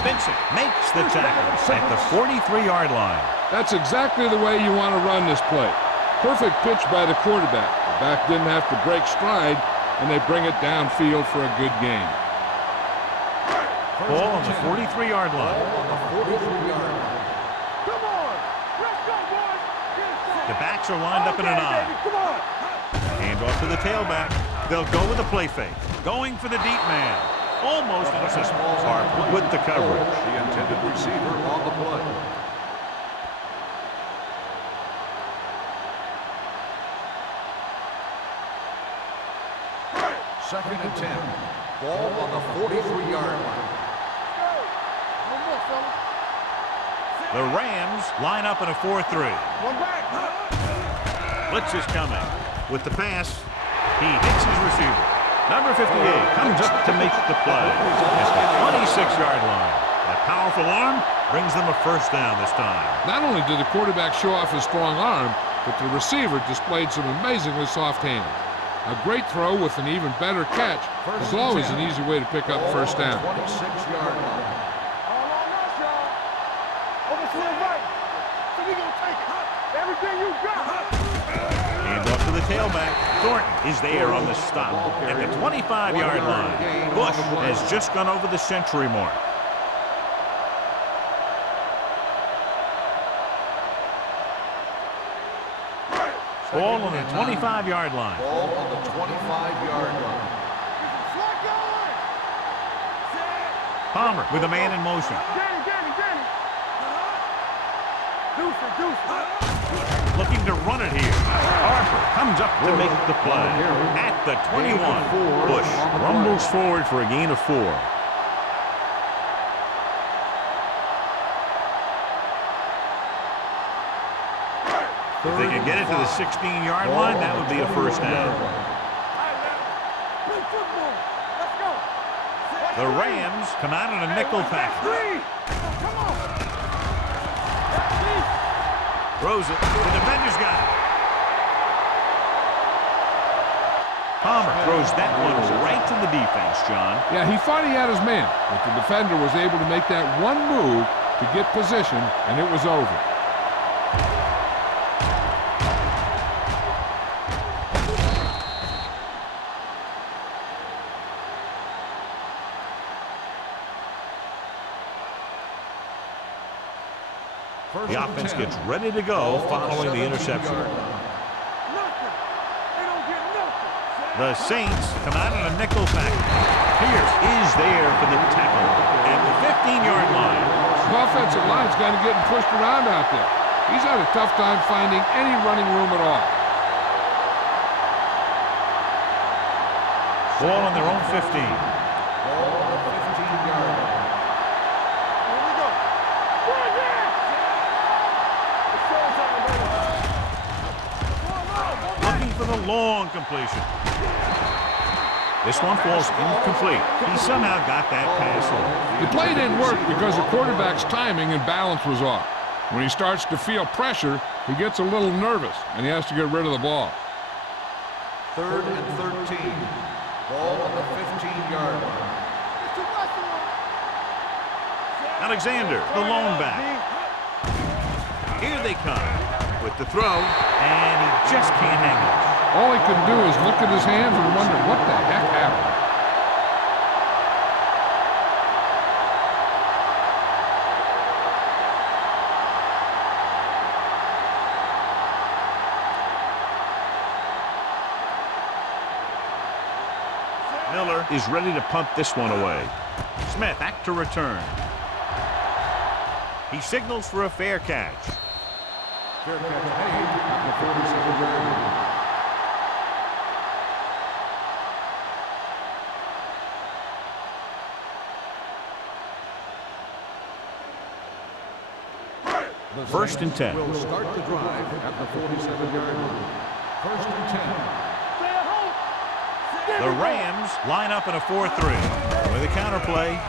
Vincent makes the tackle at the 43-yard line. That's exactly the way you want to run this play. Perfect pitch by the quarterback. The back didn't have to break stride, and they bring it downfield for a good gain. Ball on the 43-yard line. Come on! Let's go, boys! The backs are lined up in an eye. Come on! Hand off to the tailback. They'll go with a play fake. Going for the deep man. Almost intercepted. Sharp with the coverage. The intended receiver on the play. Second and 10. Ball on the 43-yard line. One more, fella. The Rams line up in a 4-3. One back. Blitz is coming. With the pass, he hits his receiver. Number 58 comes up to make the play at the 26-yard line. That powerful arm brings them a first down this time. Not only did the quarterback show off his strong arm, but the receiver displayed some amazingly soft hands. A great throw with an even better catch is always an easy way to pick up first down. 26-yard line. All on us, y'all. Over to the right. So we gonna take it. Everything you got. Hand off to the tailback. Thornton is there on the stop at the 25-yard line. Bush has just gone over the century mark. Ball on the 25-yard line. Ball on the 25-yard line. Slide going. Palmer with a man in motion. Danny. Deuce. Looking to run it here. Harper comes up to make the play at the 21. Bush rumbles forward for a gain of 4. If they can get it to the 16-yard line, that would be a first down. Play football. Let's go. The Rams come out in a nickel package. Come on. Throws it. The defender's got it. Palmer throws that one right to the defense, John. Yeah, he thought he had his man, but the defender was able to make that one move to get position, and it was over. The offense gets ready to go following the interception. The Saints come out in a nickel package. Pierce is there for the tackle at the 15-yard line. The offensive line's kind of getting pushed around out there. He's had a tough time finding any running room at all. Ball on their own 15. Ball on the 15-yard line. Here we go. Run there! Looking for the long completion. This one falls incomplete. He somehow got that pass in. The play didn't work because the quarterback's timing and balance was off. When he starts to feel pressure, he gets a little nervous, and he has to get rid of the ball. Third and 13. Ball on the 15-yard line. Alexander, the lone back. Here they come with the throw, and he just can't hang it. All he could do is look at his hands and wonder what the heck happened. Miller is ready to punt this one away. Smith back to return. He signals for a fair catch. Fair catch made at the 47-yard line. First and 10. Will start the drive at the 47-yard line. First and 10. Stay at home. Stay The Rams line up in a 4-3 with a counter play.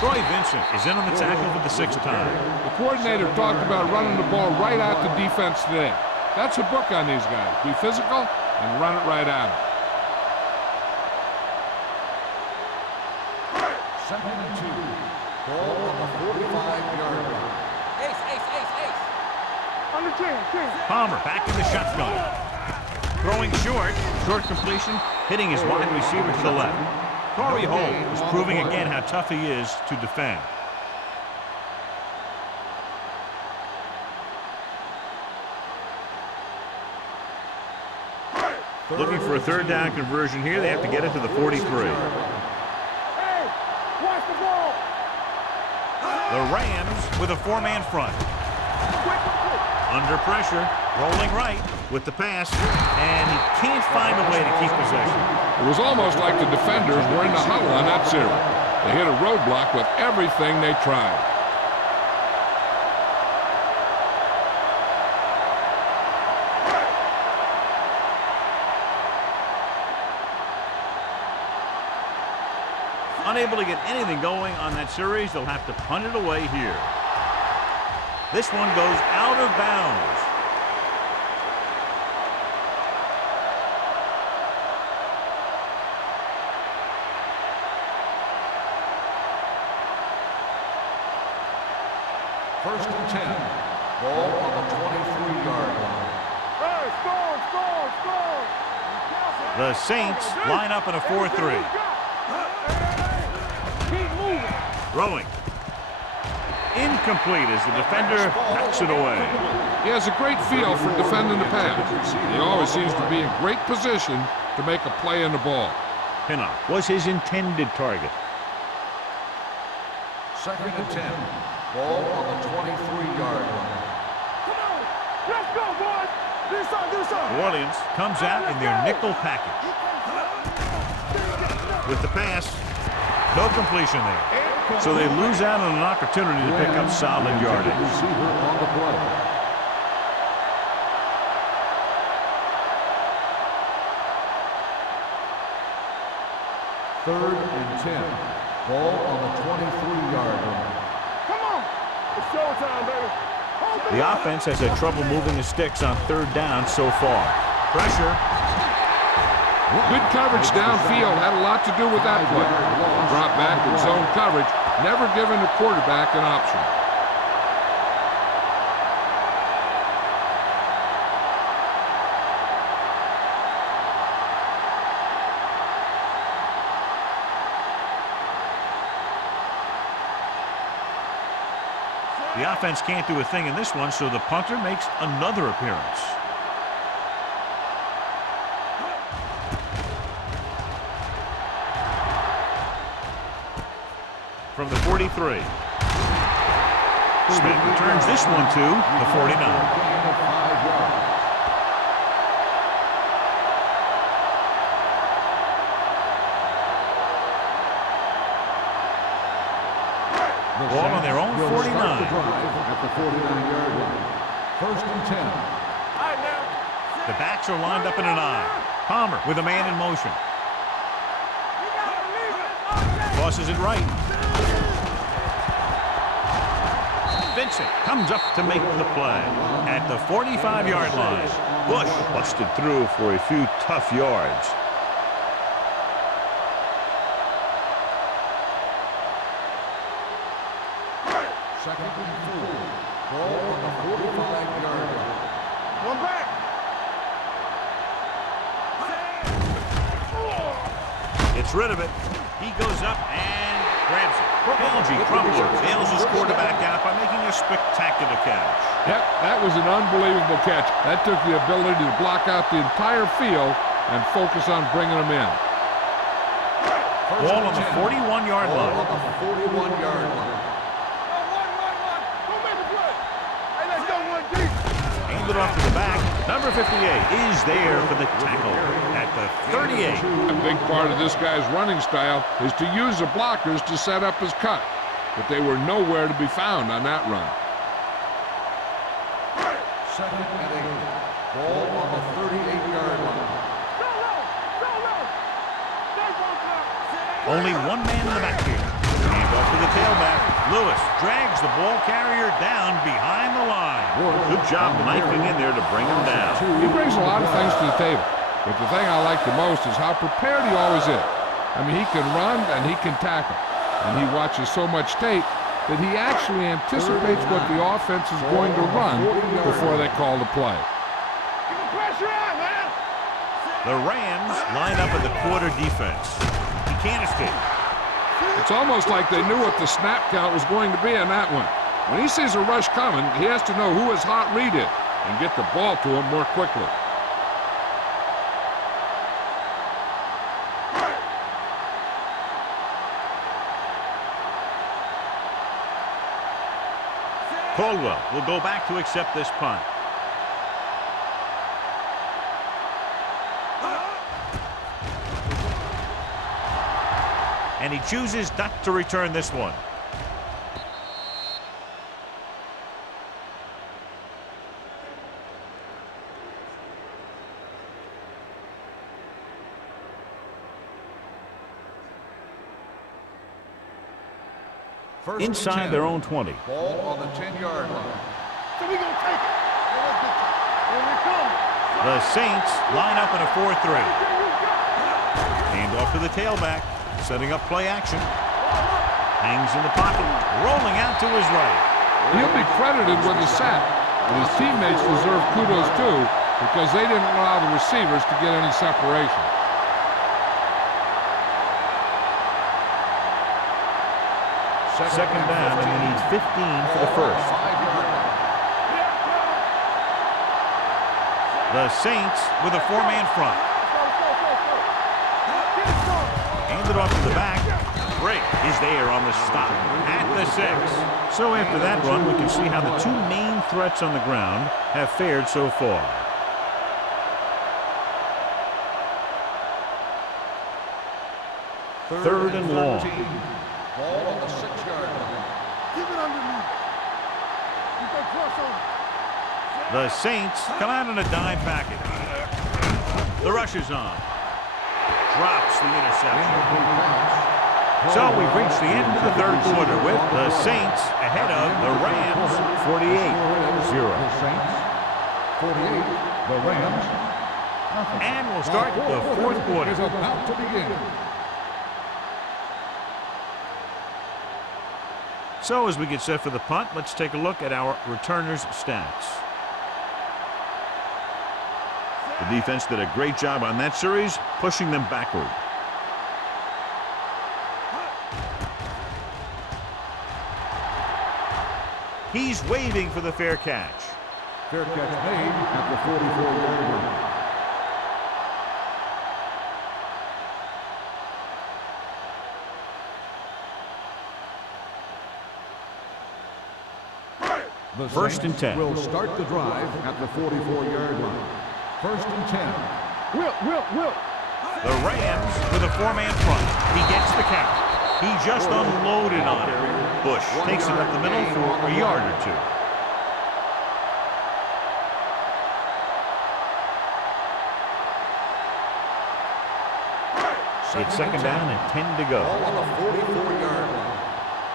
Troy Vincent is in on the tackle for the 6th time. The coordinator talked about running the ball right at the defense today. That's a book on these guys. Be physical and run it right at them. 2nd and 2. Ball on the 45-yard line. Ace. Under 10. Palmer back in the shotgun. Throwing short completion, hitting his wide receiver to the left. Corey Holt is proving again how tough he is to defend. Looking for a 3rd down conversion here. They have to get it to the 43. Hey, watch the ball. The Rams with a 4-man front. Under pressure, rolling right with the pass, and he can't find a way to keep possession. It was almost like the defenders were in the huddle on that series. They hit a roadblock with everything they tried. Unable to get anything going on that series, they'll have to punt it away here. This one goes out of bounds. First and 10. Ball on the 23-yard line. Hey, score. The Saints line up in a 4-3. Keep moving. Throwing. Incomplete as the defender knocks it away. He has a great feel for defending the pass. He always seems to be in great position to make a play in the ball. Pinnock was his intended target. 2nd and 10. Ball on the 23-yard line. Come on. Let's go, boys. Do something. New Orleans comes out in their nickel package. With the pass, no completion there. So they lose out on an opportunity to pick up solid yardage. Receiver on the play. Third and 10. Ball on the 23-yard line. Come on. It's showtime, baby. The offense has had trouble moving the sticks on 3rd down so far. Pressure. Good coverage downfield had a lot to do with that play. Drop back and zone coverage, never giving the quarterback an option. The offense can't do a thing in this one, so the punter makes another appearance. From the 43. Smith returns this one to the 49. Ball on their own 49. At the 49-yard line. First and 10. The backs are lined up in an I. Palmer with a man in motion. Tosses it right. Vincent comes up to make the play at the 45-yard line. Bush busted through for a few tough yards. Second and 4. Ball on the 45-yard line. One back. Gets rid of it. He goes up and grabs it. Algie Crumpler bails his quarterback out by making a spectacular catch. Yep, that was an unbelievable catch. That took the ability to block out the entire field and focus on bringing them in. Ball on the 41-yard line. Ball on the 41-yard line. Handed off to the back. Number 58 is there for the tackle at the 38. A big part of this guy's running style is to use the blockers to set up his cut, but they were nowhere to be found on that run. Second and 8. Ball on the 38-yard line. Only one man in the backfield. Hand off to the tailback. Lewis drags the ball carrier down behind the line. Good job knifing in there to bring him down. He brings a lot of things to the table, but the thing I like the most is how prepared he always is. I mean, he can run and he can tackle, and he watches so much tape that he actually anticipates what the offense is going to run before they call the play. Keep the pressure on, man. The Rams line up in the quarter defense. He can't escape. It's almost like they knew what the snap count was going to be on that one. When he sees a rush coming, he has to know who his hot read is and get the ball to him more quickly. Caldwell will go back to accept this punt. And he chooses not to return this one. Inside their own 20. Ball on the 10-yard line. So we gonna take it. Here we come. The Saints line up in a 4-3. Hand off to the tailback. Setting up play action. Hangs in the pocket. Rolling out to his right. He'll be credited with a sack, and his teammates deserve kudos too because they didn't allow the receivers to get any separation. Second down, and he needs 15 for the first. The Saints with a four-man front. Handed off to the back. Break is there on the stop at the 6. So after that run, we can see how the two main threats on the ground have fared so far. Third and long. Ball on the 6-yard line. Keep it underneath. You can cross on. The Saints come out in a dime package. The rush is on. Drops the interception. So we've reached the end of the third quarter with the Saints ahead of the Rams 48-0. The Saints 48, the Rams nothing. And we'll start the fourth quarter. Is about to begin. So as we get set for the punt, let's take a look at our returners' stats. The defense did a great job on that series, pushing them backward. He's waving for the fair catch. Fair catch made at the 44-yard line. The First and 10. Will start the drive at the 44-yard line. First and 10. Will. The Rams with a four-man front. He gets the count. He just unloaded on it. Bush takes it up the middle for a yard or two. It's second down and 10 to go. Ball on the 44-yard line.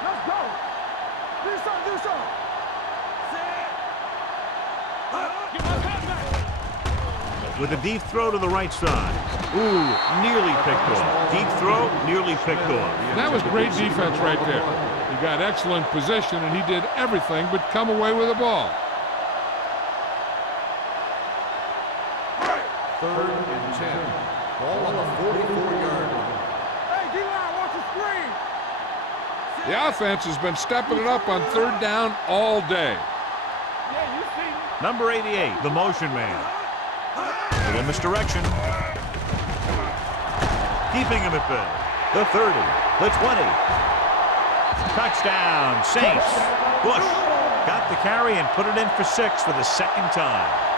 Let's go. Do something. With a deep throw to the right side. Ooh, nearly picked off. Deep throw, nearly picked off. That was great defense right there. He got excellent position, and he did everything but come away with the ball. Third and 10. Ball on the 44-yard line. Hey, D-line, watch the screen. The offense has been stepping it up on third down all day. Yeah, you see me. Number 88, the motion man. Little misdirection. Keeping him at bay. The 30, the 20. Touchdown, Saints. Bush got the carry and put it in for 6 for the second time.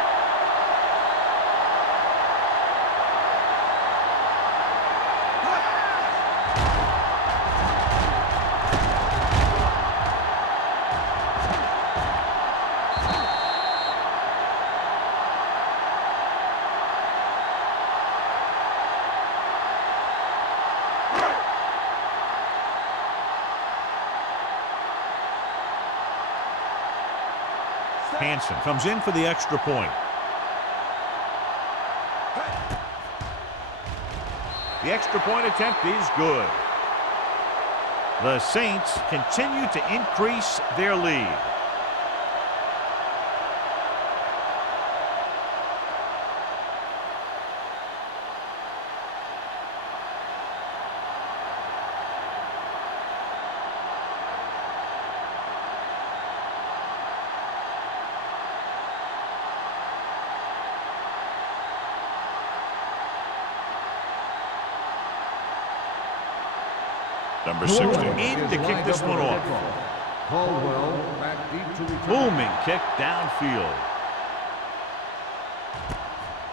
Hansen comes in for the extra point. The extra point attempt is good. The Saints continue to increase their lead. Number 60 in to kick this one off. Caldwell back deep to return. Booming kick downfield.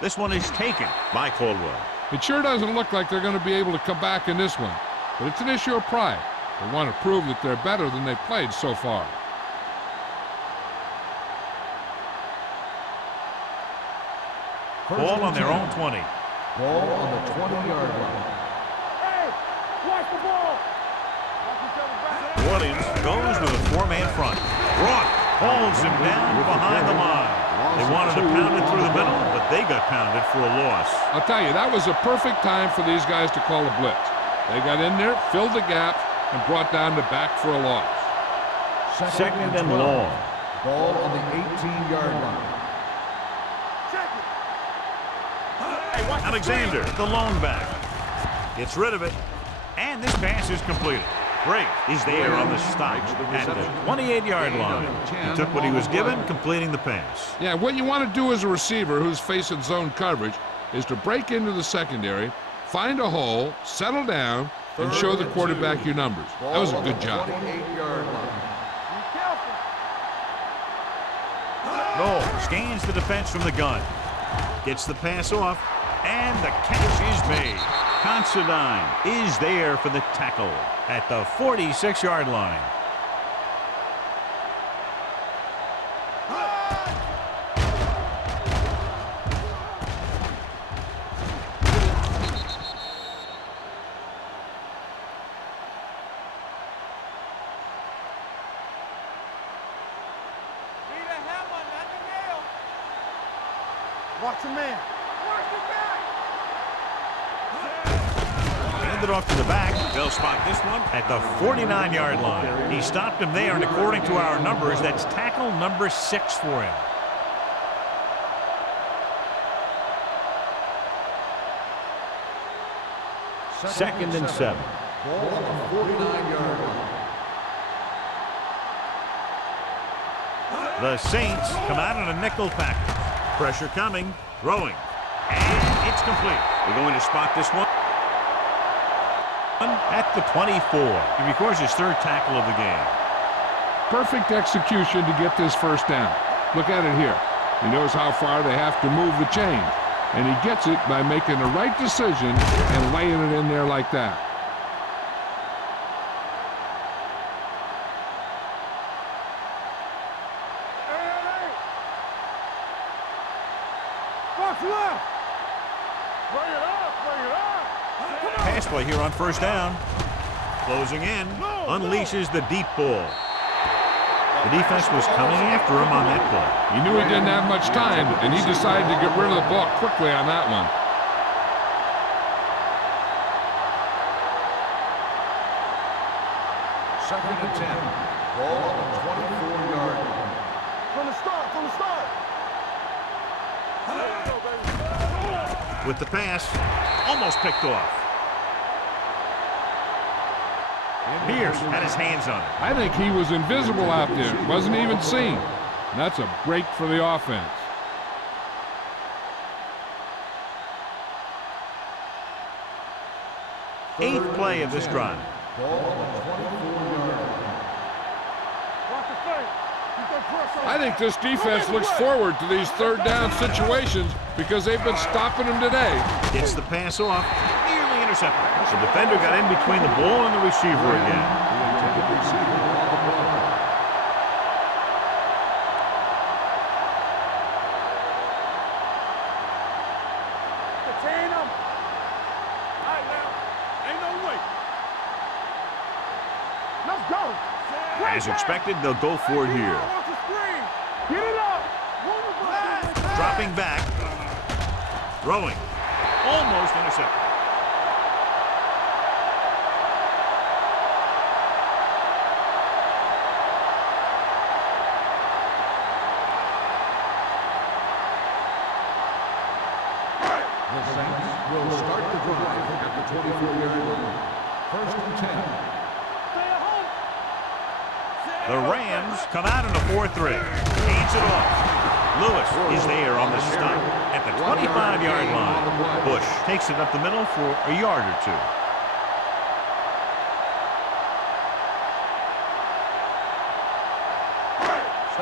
This one is taken by Caldwell. It sure doesn't look like they're going to be able to come back in this one, but it's an issue of pride. They want to prove that they're better than they've played so far. Ball on their own 20. Ball on the 20-yard line. Hey, watch the ball. Watch each other back. New Orleans goes with a four-man front. Brock holds him down behind the line. They wanted to pound it through the middle, but they got pounded for a loss. I'll tell you, that was a perfect time for these guys to call a blitz. They got in there, filled the gap, and brought down the back for a loss. Second and long. Ball on the 18-yard line. Check it. Hey, watch Alexander, the lone back, gets rid of it, and this pass is completed. Brake is there on the stop at the 28-yard line. He took what he was given, completing the pass. Yeah, what you want to do as a receiver who's facing zone coverage is to break into the secondary, find a hole, settle down, and show the quarterback your numbers. That was a good job. 28-yard line. Be careful. Noel scans the defense from the gun. Gets the pass off, and the catch is made. Considine is there for the tackle at the 46-yard line. Need a hammer, not the nail. Watch the man. Watch the back. Handed off to the back. They'll spot this one at the 49-yard line. He stopped him there, and according to our numbers, that's tackle number 6 for him. Second and 7. Ball on the 49-yard line. The Saints come out in a nickel package. Pressure coming, throwing, and it's complete. We're going to spot this one at the 24. He records his 3rd tackle of the game. Perfect execution to get this first down. Look at it here. He knows how far they have to move the chain, and he gets it by making the right decision and laying it in there like that. Watch left. Bring it up, bring it up. Come on. Pass play here on first down. Closing in, unleashes the deep ball. The defense was coming after him on that play. He knew he didn't have much time, and he decided to get rid of the ball quickly on that one. Second and 10. Ball on the 24-yard line. From the start, from the start. With the pass, almost picked off. Pierce had his hands on it. I think he was invisible out there. Wasn't even seen. And that's a break for the offense. Eighth play of this drive. Ball on the 24-yard line. Watch the fake. Keep that pressure on. I think this defense looks forward to these third down situations because they've been stopping them today. Gets the pass off, nearly intercepted. The defender got in between the ball and the receiver again. The intended receiver on the play. Detain him. All right, now. Ain't no way. Let's go. As expected, they'll go for it here. Watch the screen. Get it up. Dropping back. Throwing. Almost intercepted. The Saints will start the drive at the 24-yard line. First and 10. The Rams come out in a 4-3. Hands it off. Lewis is there on the stop at the 25-yard line. Bush takes it up the middle for a yard or two.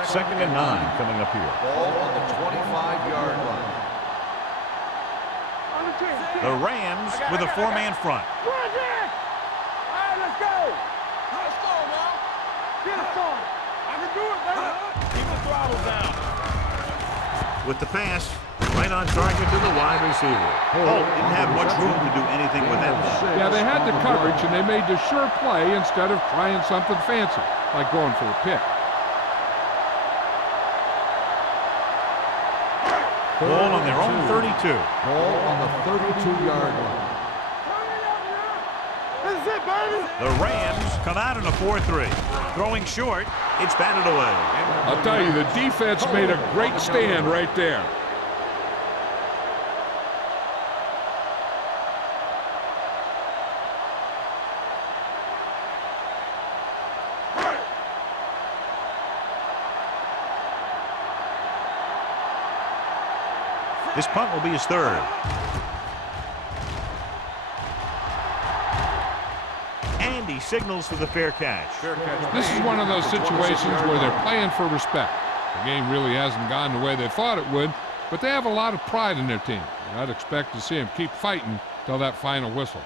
Second and 9 coming up here. Ball on the 25-yard line. The Rams with a 4-man front. All right, let's go. Let's go, man. Get it started. I can do it, baby. Keep the throttle down. With the pass, right on target to the wide receiver. Holt didn't have much room to do anything with that ball. Yeah, they had the coverage, and they made the sure play instead of trying something fancy, like going for a pick. Ball on their own 32. Ball on the 32-yard line. This is it, baby. The Rams come out in a 4-3. Throwing short, it's batted away. I'll tell you, the defense made a great stand right there. This punt will be his third. And he signals for the fair catch. This is one of those situations where they're playing for respect. The game really hasn't gone the way they thought it would, but they have a lot of pride in their team. And I'd expect to see them keep fighting till that final whistle.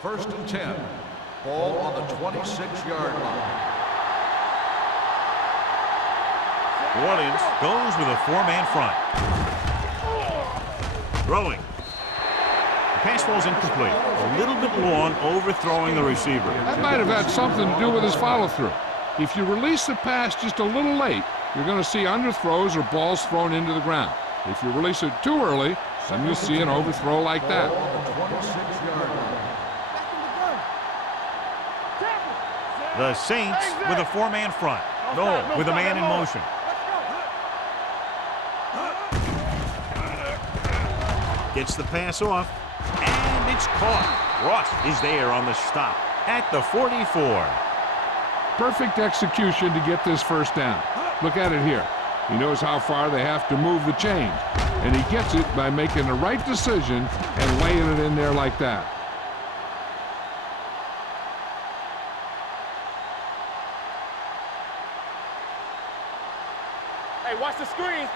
First and 10. Ball on the 26-yard line. New Orleans goes with a 4-man front. Throwing. The pass falls incomplete. A little bit long, overthrowing the receiver. That might have had something to do with his follow-through. If you release the pass just a little late, you're going to see underthrows or balls thrown into the ground. If you release it too early, then you'll see an overthrow like that. Ball on the 26-yard line. The Saints with a 4-man front. Noel with a man in motion. Gets the pass off, and it's caught. Ross is there on the stop at the 44. Perfect execution to get this first down. Look at it here. He knows how far they have to move the chains, and he gets it by making the right decision and laying it in there like that. Hey, watch the screen.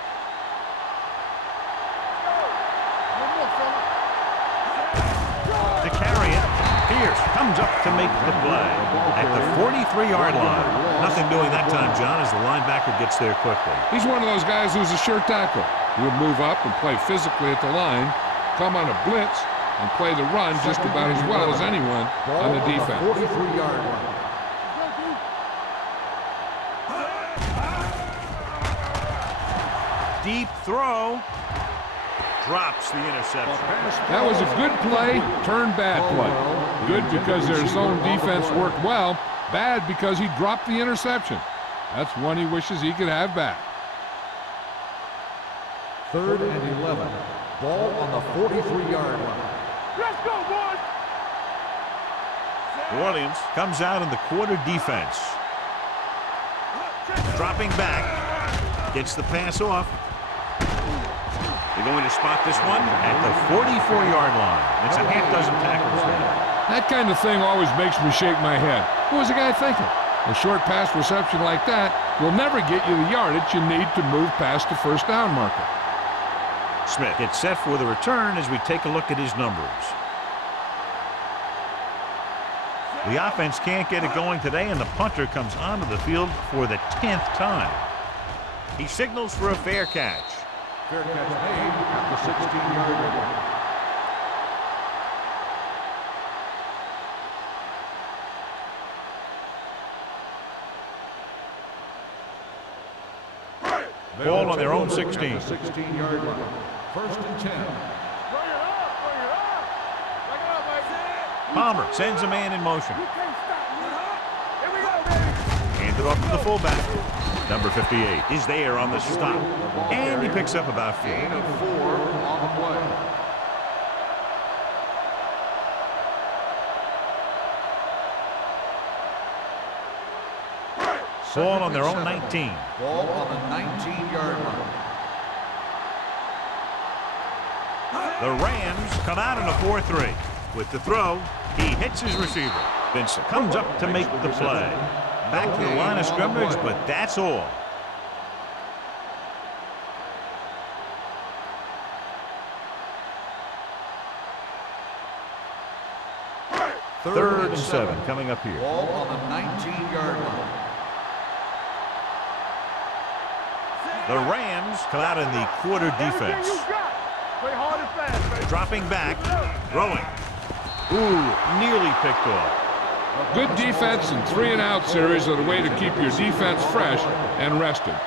To carry it, Pierce comes up to make the play at the 43-yard line. Nothing doing that time, John, as the linebacker gets there quickly. He's one of those guys who's a sure tackle. He'll move up and play physically at the line, come on a blitz, and play the run just about as well as anyone on the defense. 43-yard line. Deep throw. Drops the interception. That was a good play, turned bad play. Good because their zone defense worked well. Bad because he dropped the interception. That's one he wishes he could have back. Third and 11. Ball on the 43-yard line. Let's go, boys. New Orleans comes out in the quarter defense. Dropping back. Gets the pass off. They're going to spot this one at the 44-yard line. It's a half dozen tackles there. That kind of thing always makes me shake my head. What was the guy thinking? A short pass reception like that will never get you the yardage you need to move past the first down marker. Smith gets set for the return as we take a look at his numbers. The offense can't get it going today, and the punter comes onto the field for the 10th time. He signals for a fair catch. Fair catch made at the 16-yard line. Ball on their own 16. 16-yard line. First and 10. Bring it up, bring it up. Bring it up, baby. Palmer sends a man in motion. You can't stop me. Here we go, baby. Hand it off to the fullback. Number 58 is there on the stop. And he picks up about 4. Gain of 4 on the play. Ball on their own 19. Ball on the 19-yard line. The Rams come out in a 4-3. With the throw, he hits his receiver. Vincent comes up to make the play. Back to the line of scrimmage, but that's all. Third and 7 coming up here. Ball on the 19-yard line. The Rams come out in the quarter defense. Play hard and fast, baby. Dropping back, throwing. Ooh, nearly picked off. Good defense and 3-and-out series are the way to keep your defense fresh and rested.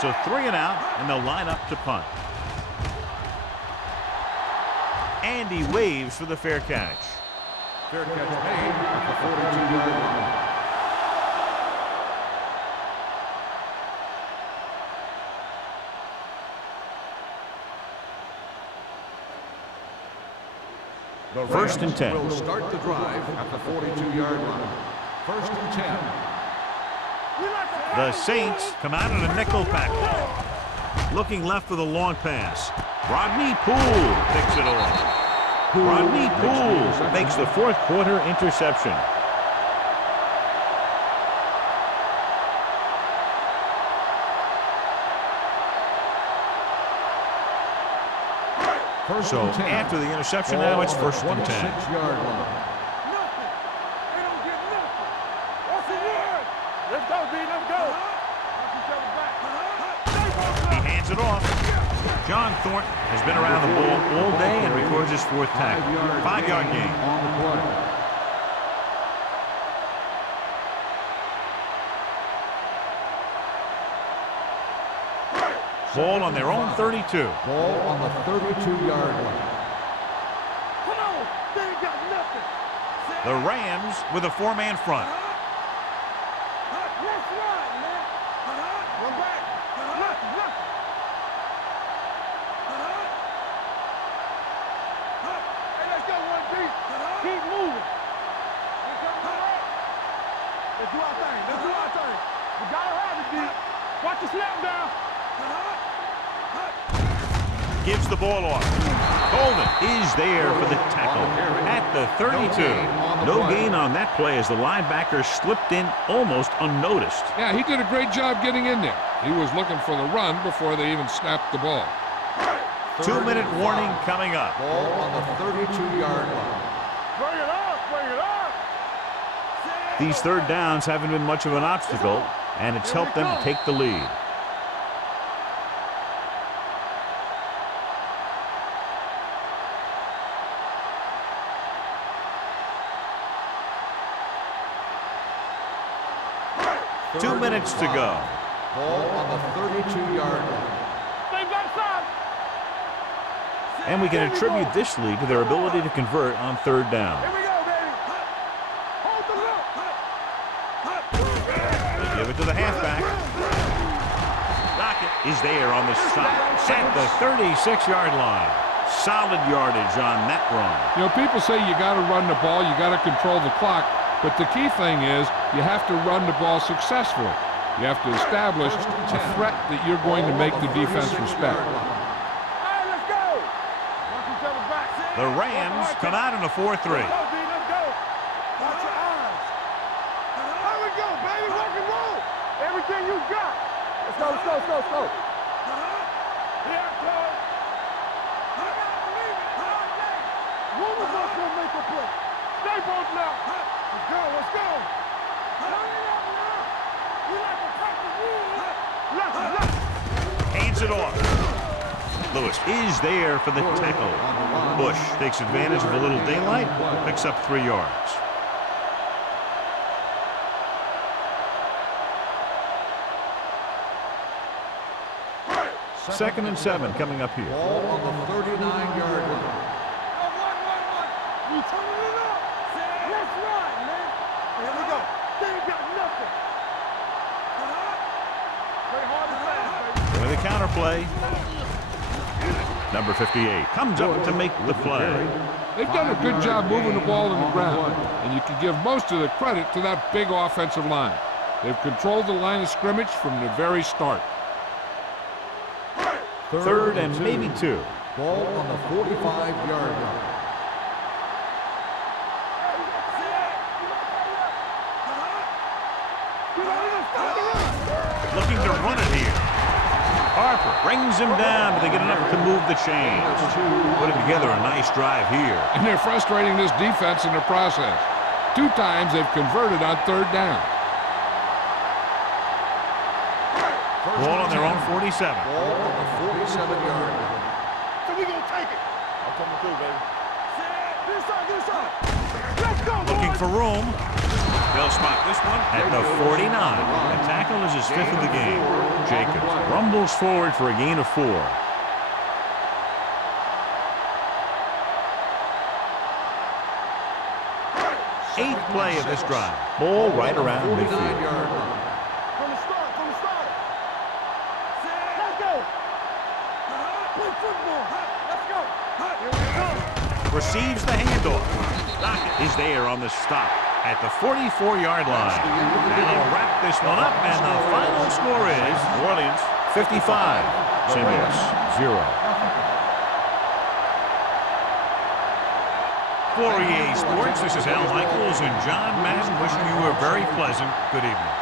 So 3 and out, and they'll line up to punt. And he waves for the fair catch. Fair catch made at the 42-yard line. The First and 10. Will start the drive at the 42-yard line. First and 10. The Saints come out in a nickel package. Looking left for the long pass. Rodney Poole picks it off. Rodney Poole makes the fourth quarter interception. First So and 10. after the interception, now it's first and 10. 26-yard line. Nothing. They don't get nothing. What's the word? Let's go, B. Let's go. Watch each other back. He hands it off. John Thornton has been around the ball all day and records his fourth tackle. 5-yard gain. On the play. Ball on their own 32. Ball on the 32-yard line. Come on. They ain't got nothing. The Rams with a 4-man front. Let's run, man. Run back. Look. Hey, let's go, 1B. Keep moving. Let's do our thing. We gotta have it, D. Watch the snap down. Gives the ball off. Coleman is there for the tackle at the 32. No gain on that play as the linebacker slipped in almost unnoticed. Yeah, he did a great job getting in there. He was looking for the run before they even snapped the ball. 2-minute warning coming up. Ball on the 32-yard line. Bring it up. These third downs haven't been much of an obstacle, and it's helped them to take the lead. Two minutes to go. Ball on the 32-yard line. Stay backside. And we can attribute this lead to their ability to convert on third down. Here we go, baby. Hold the look. They give it to the halfback. Lockett is there on the stop at the 36-yard line. Solid yardage on that run. You know, people say you got to run the ball, you got to control the clock, but the key thing is you have to run the ball successfully. You have to establish a threat that you're going to make the defense respect. Hey, let's go. Watch each other back. The Rams come out in a 4-3. Let's go, D. Let's go. Watch your eyes. Here we go, baby. Rock and roll. Everything you got. Let's go. Here I come. One of us will make a play. Stay both now. Let's go. Turn it up now. We like to practice rules. Left. it off. Lewis is there for the tackle. Bush takes advantage of a little daylight, picks up 3 yards. Second and 7 coming up here. Ball on the 39-yard line. We turning it up. Let's run, man. Here we go. They ain't got nothing. Play hard and fast, baby. With a counterplay. Number 58 comes up to make the play. They've done a good job moving the ball in the ground, and you can give most of the credit to that big offensive line. They've controlled the line of scrimmage from the very start. Third and maybe 2. Ball on the 45-yard line. Looking to run it here. Harper brings him down, but they get enough to move the chains. Putting together a nice drive here. And they're frustrating this defense in the process. 2 times they've converted on 3rd down. Ball on their own 47. Ball on the 47-yard line. So we gonna take it. I'm coming through, baby. This side. Let's go, Looking boys. for room. They'll spot this one at the 49. The tackle is his 5th of the game. Jacobs rumbles forward for a gain of 4. Eighth play of this drive. Ball right around midfield. 49-yard line. From the start. Let's go. Play football. Let's go. Here we go. Receives the handoff. Lockett is there on the stop at the 44-yard line. That'll wrap this one up, and the final score is New Orleans 55, St. Louis 0. For EA Sports, this is Al Michaels and John Madden wishing you a very pleasant good evening.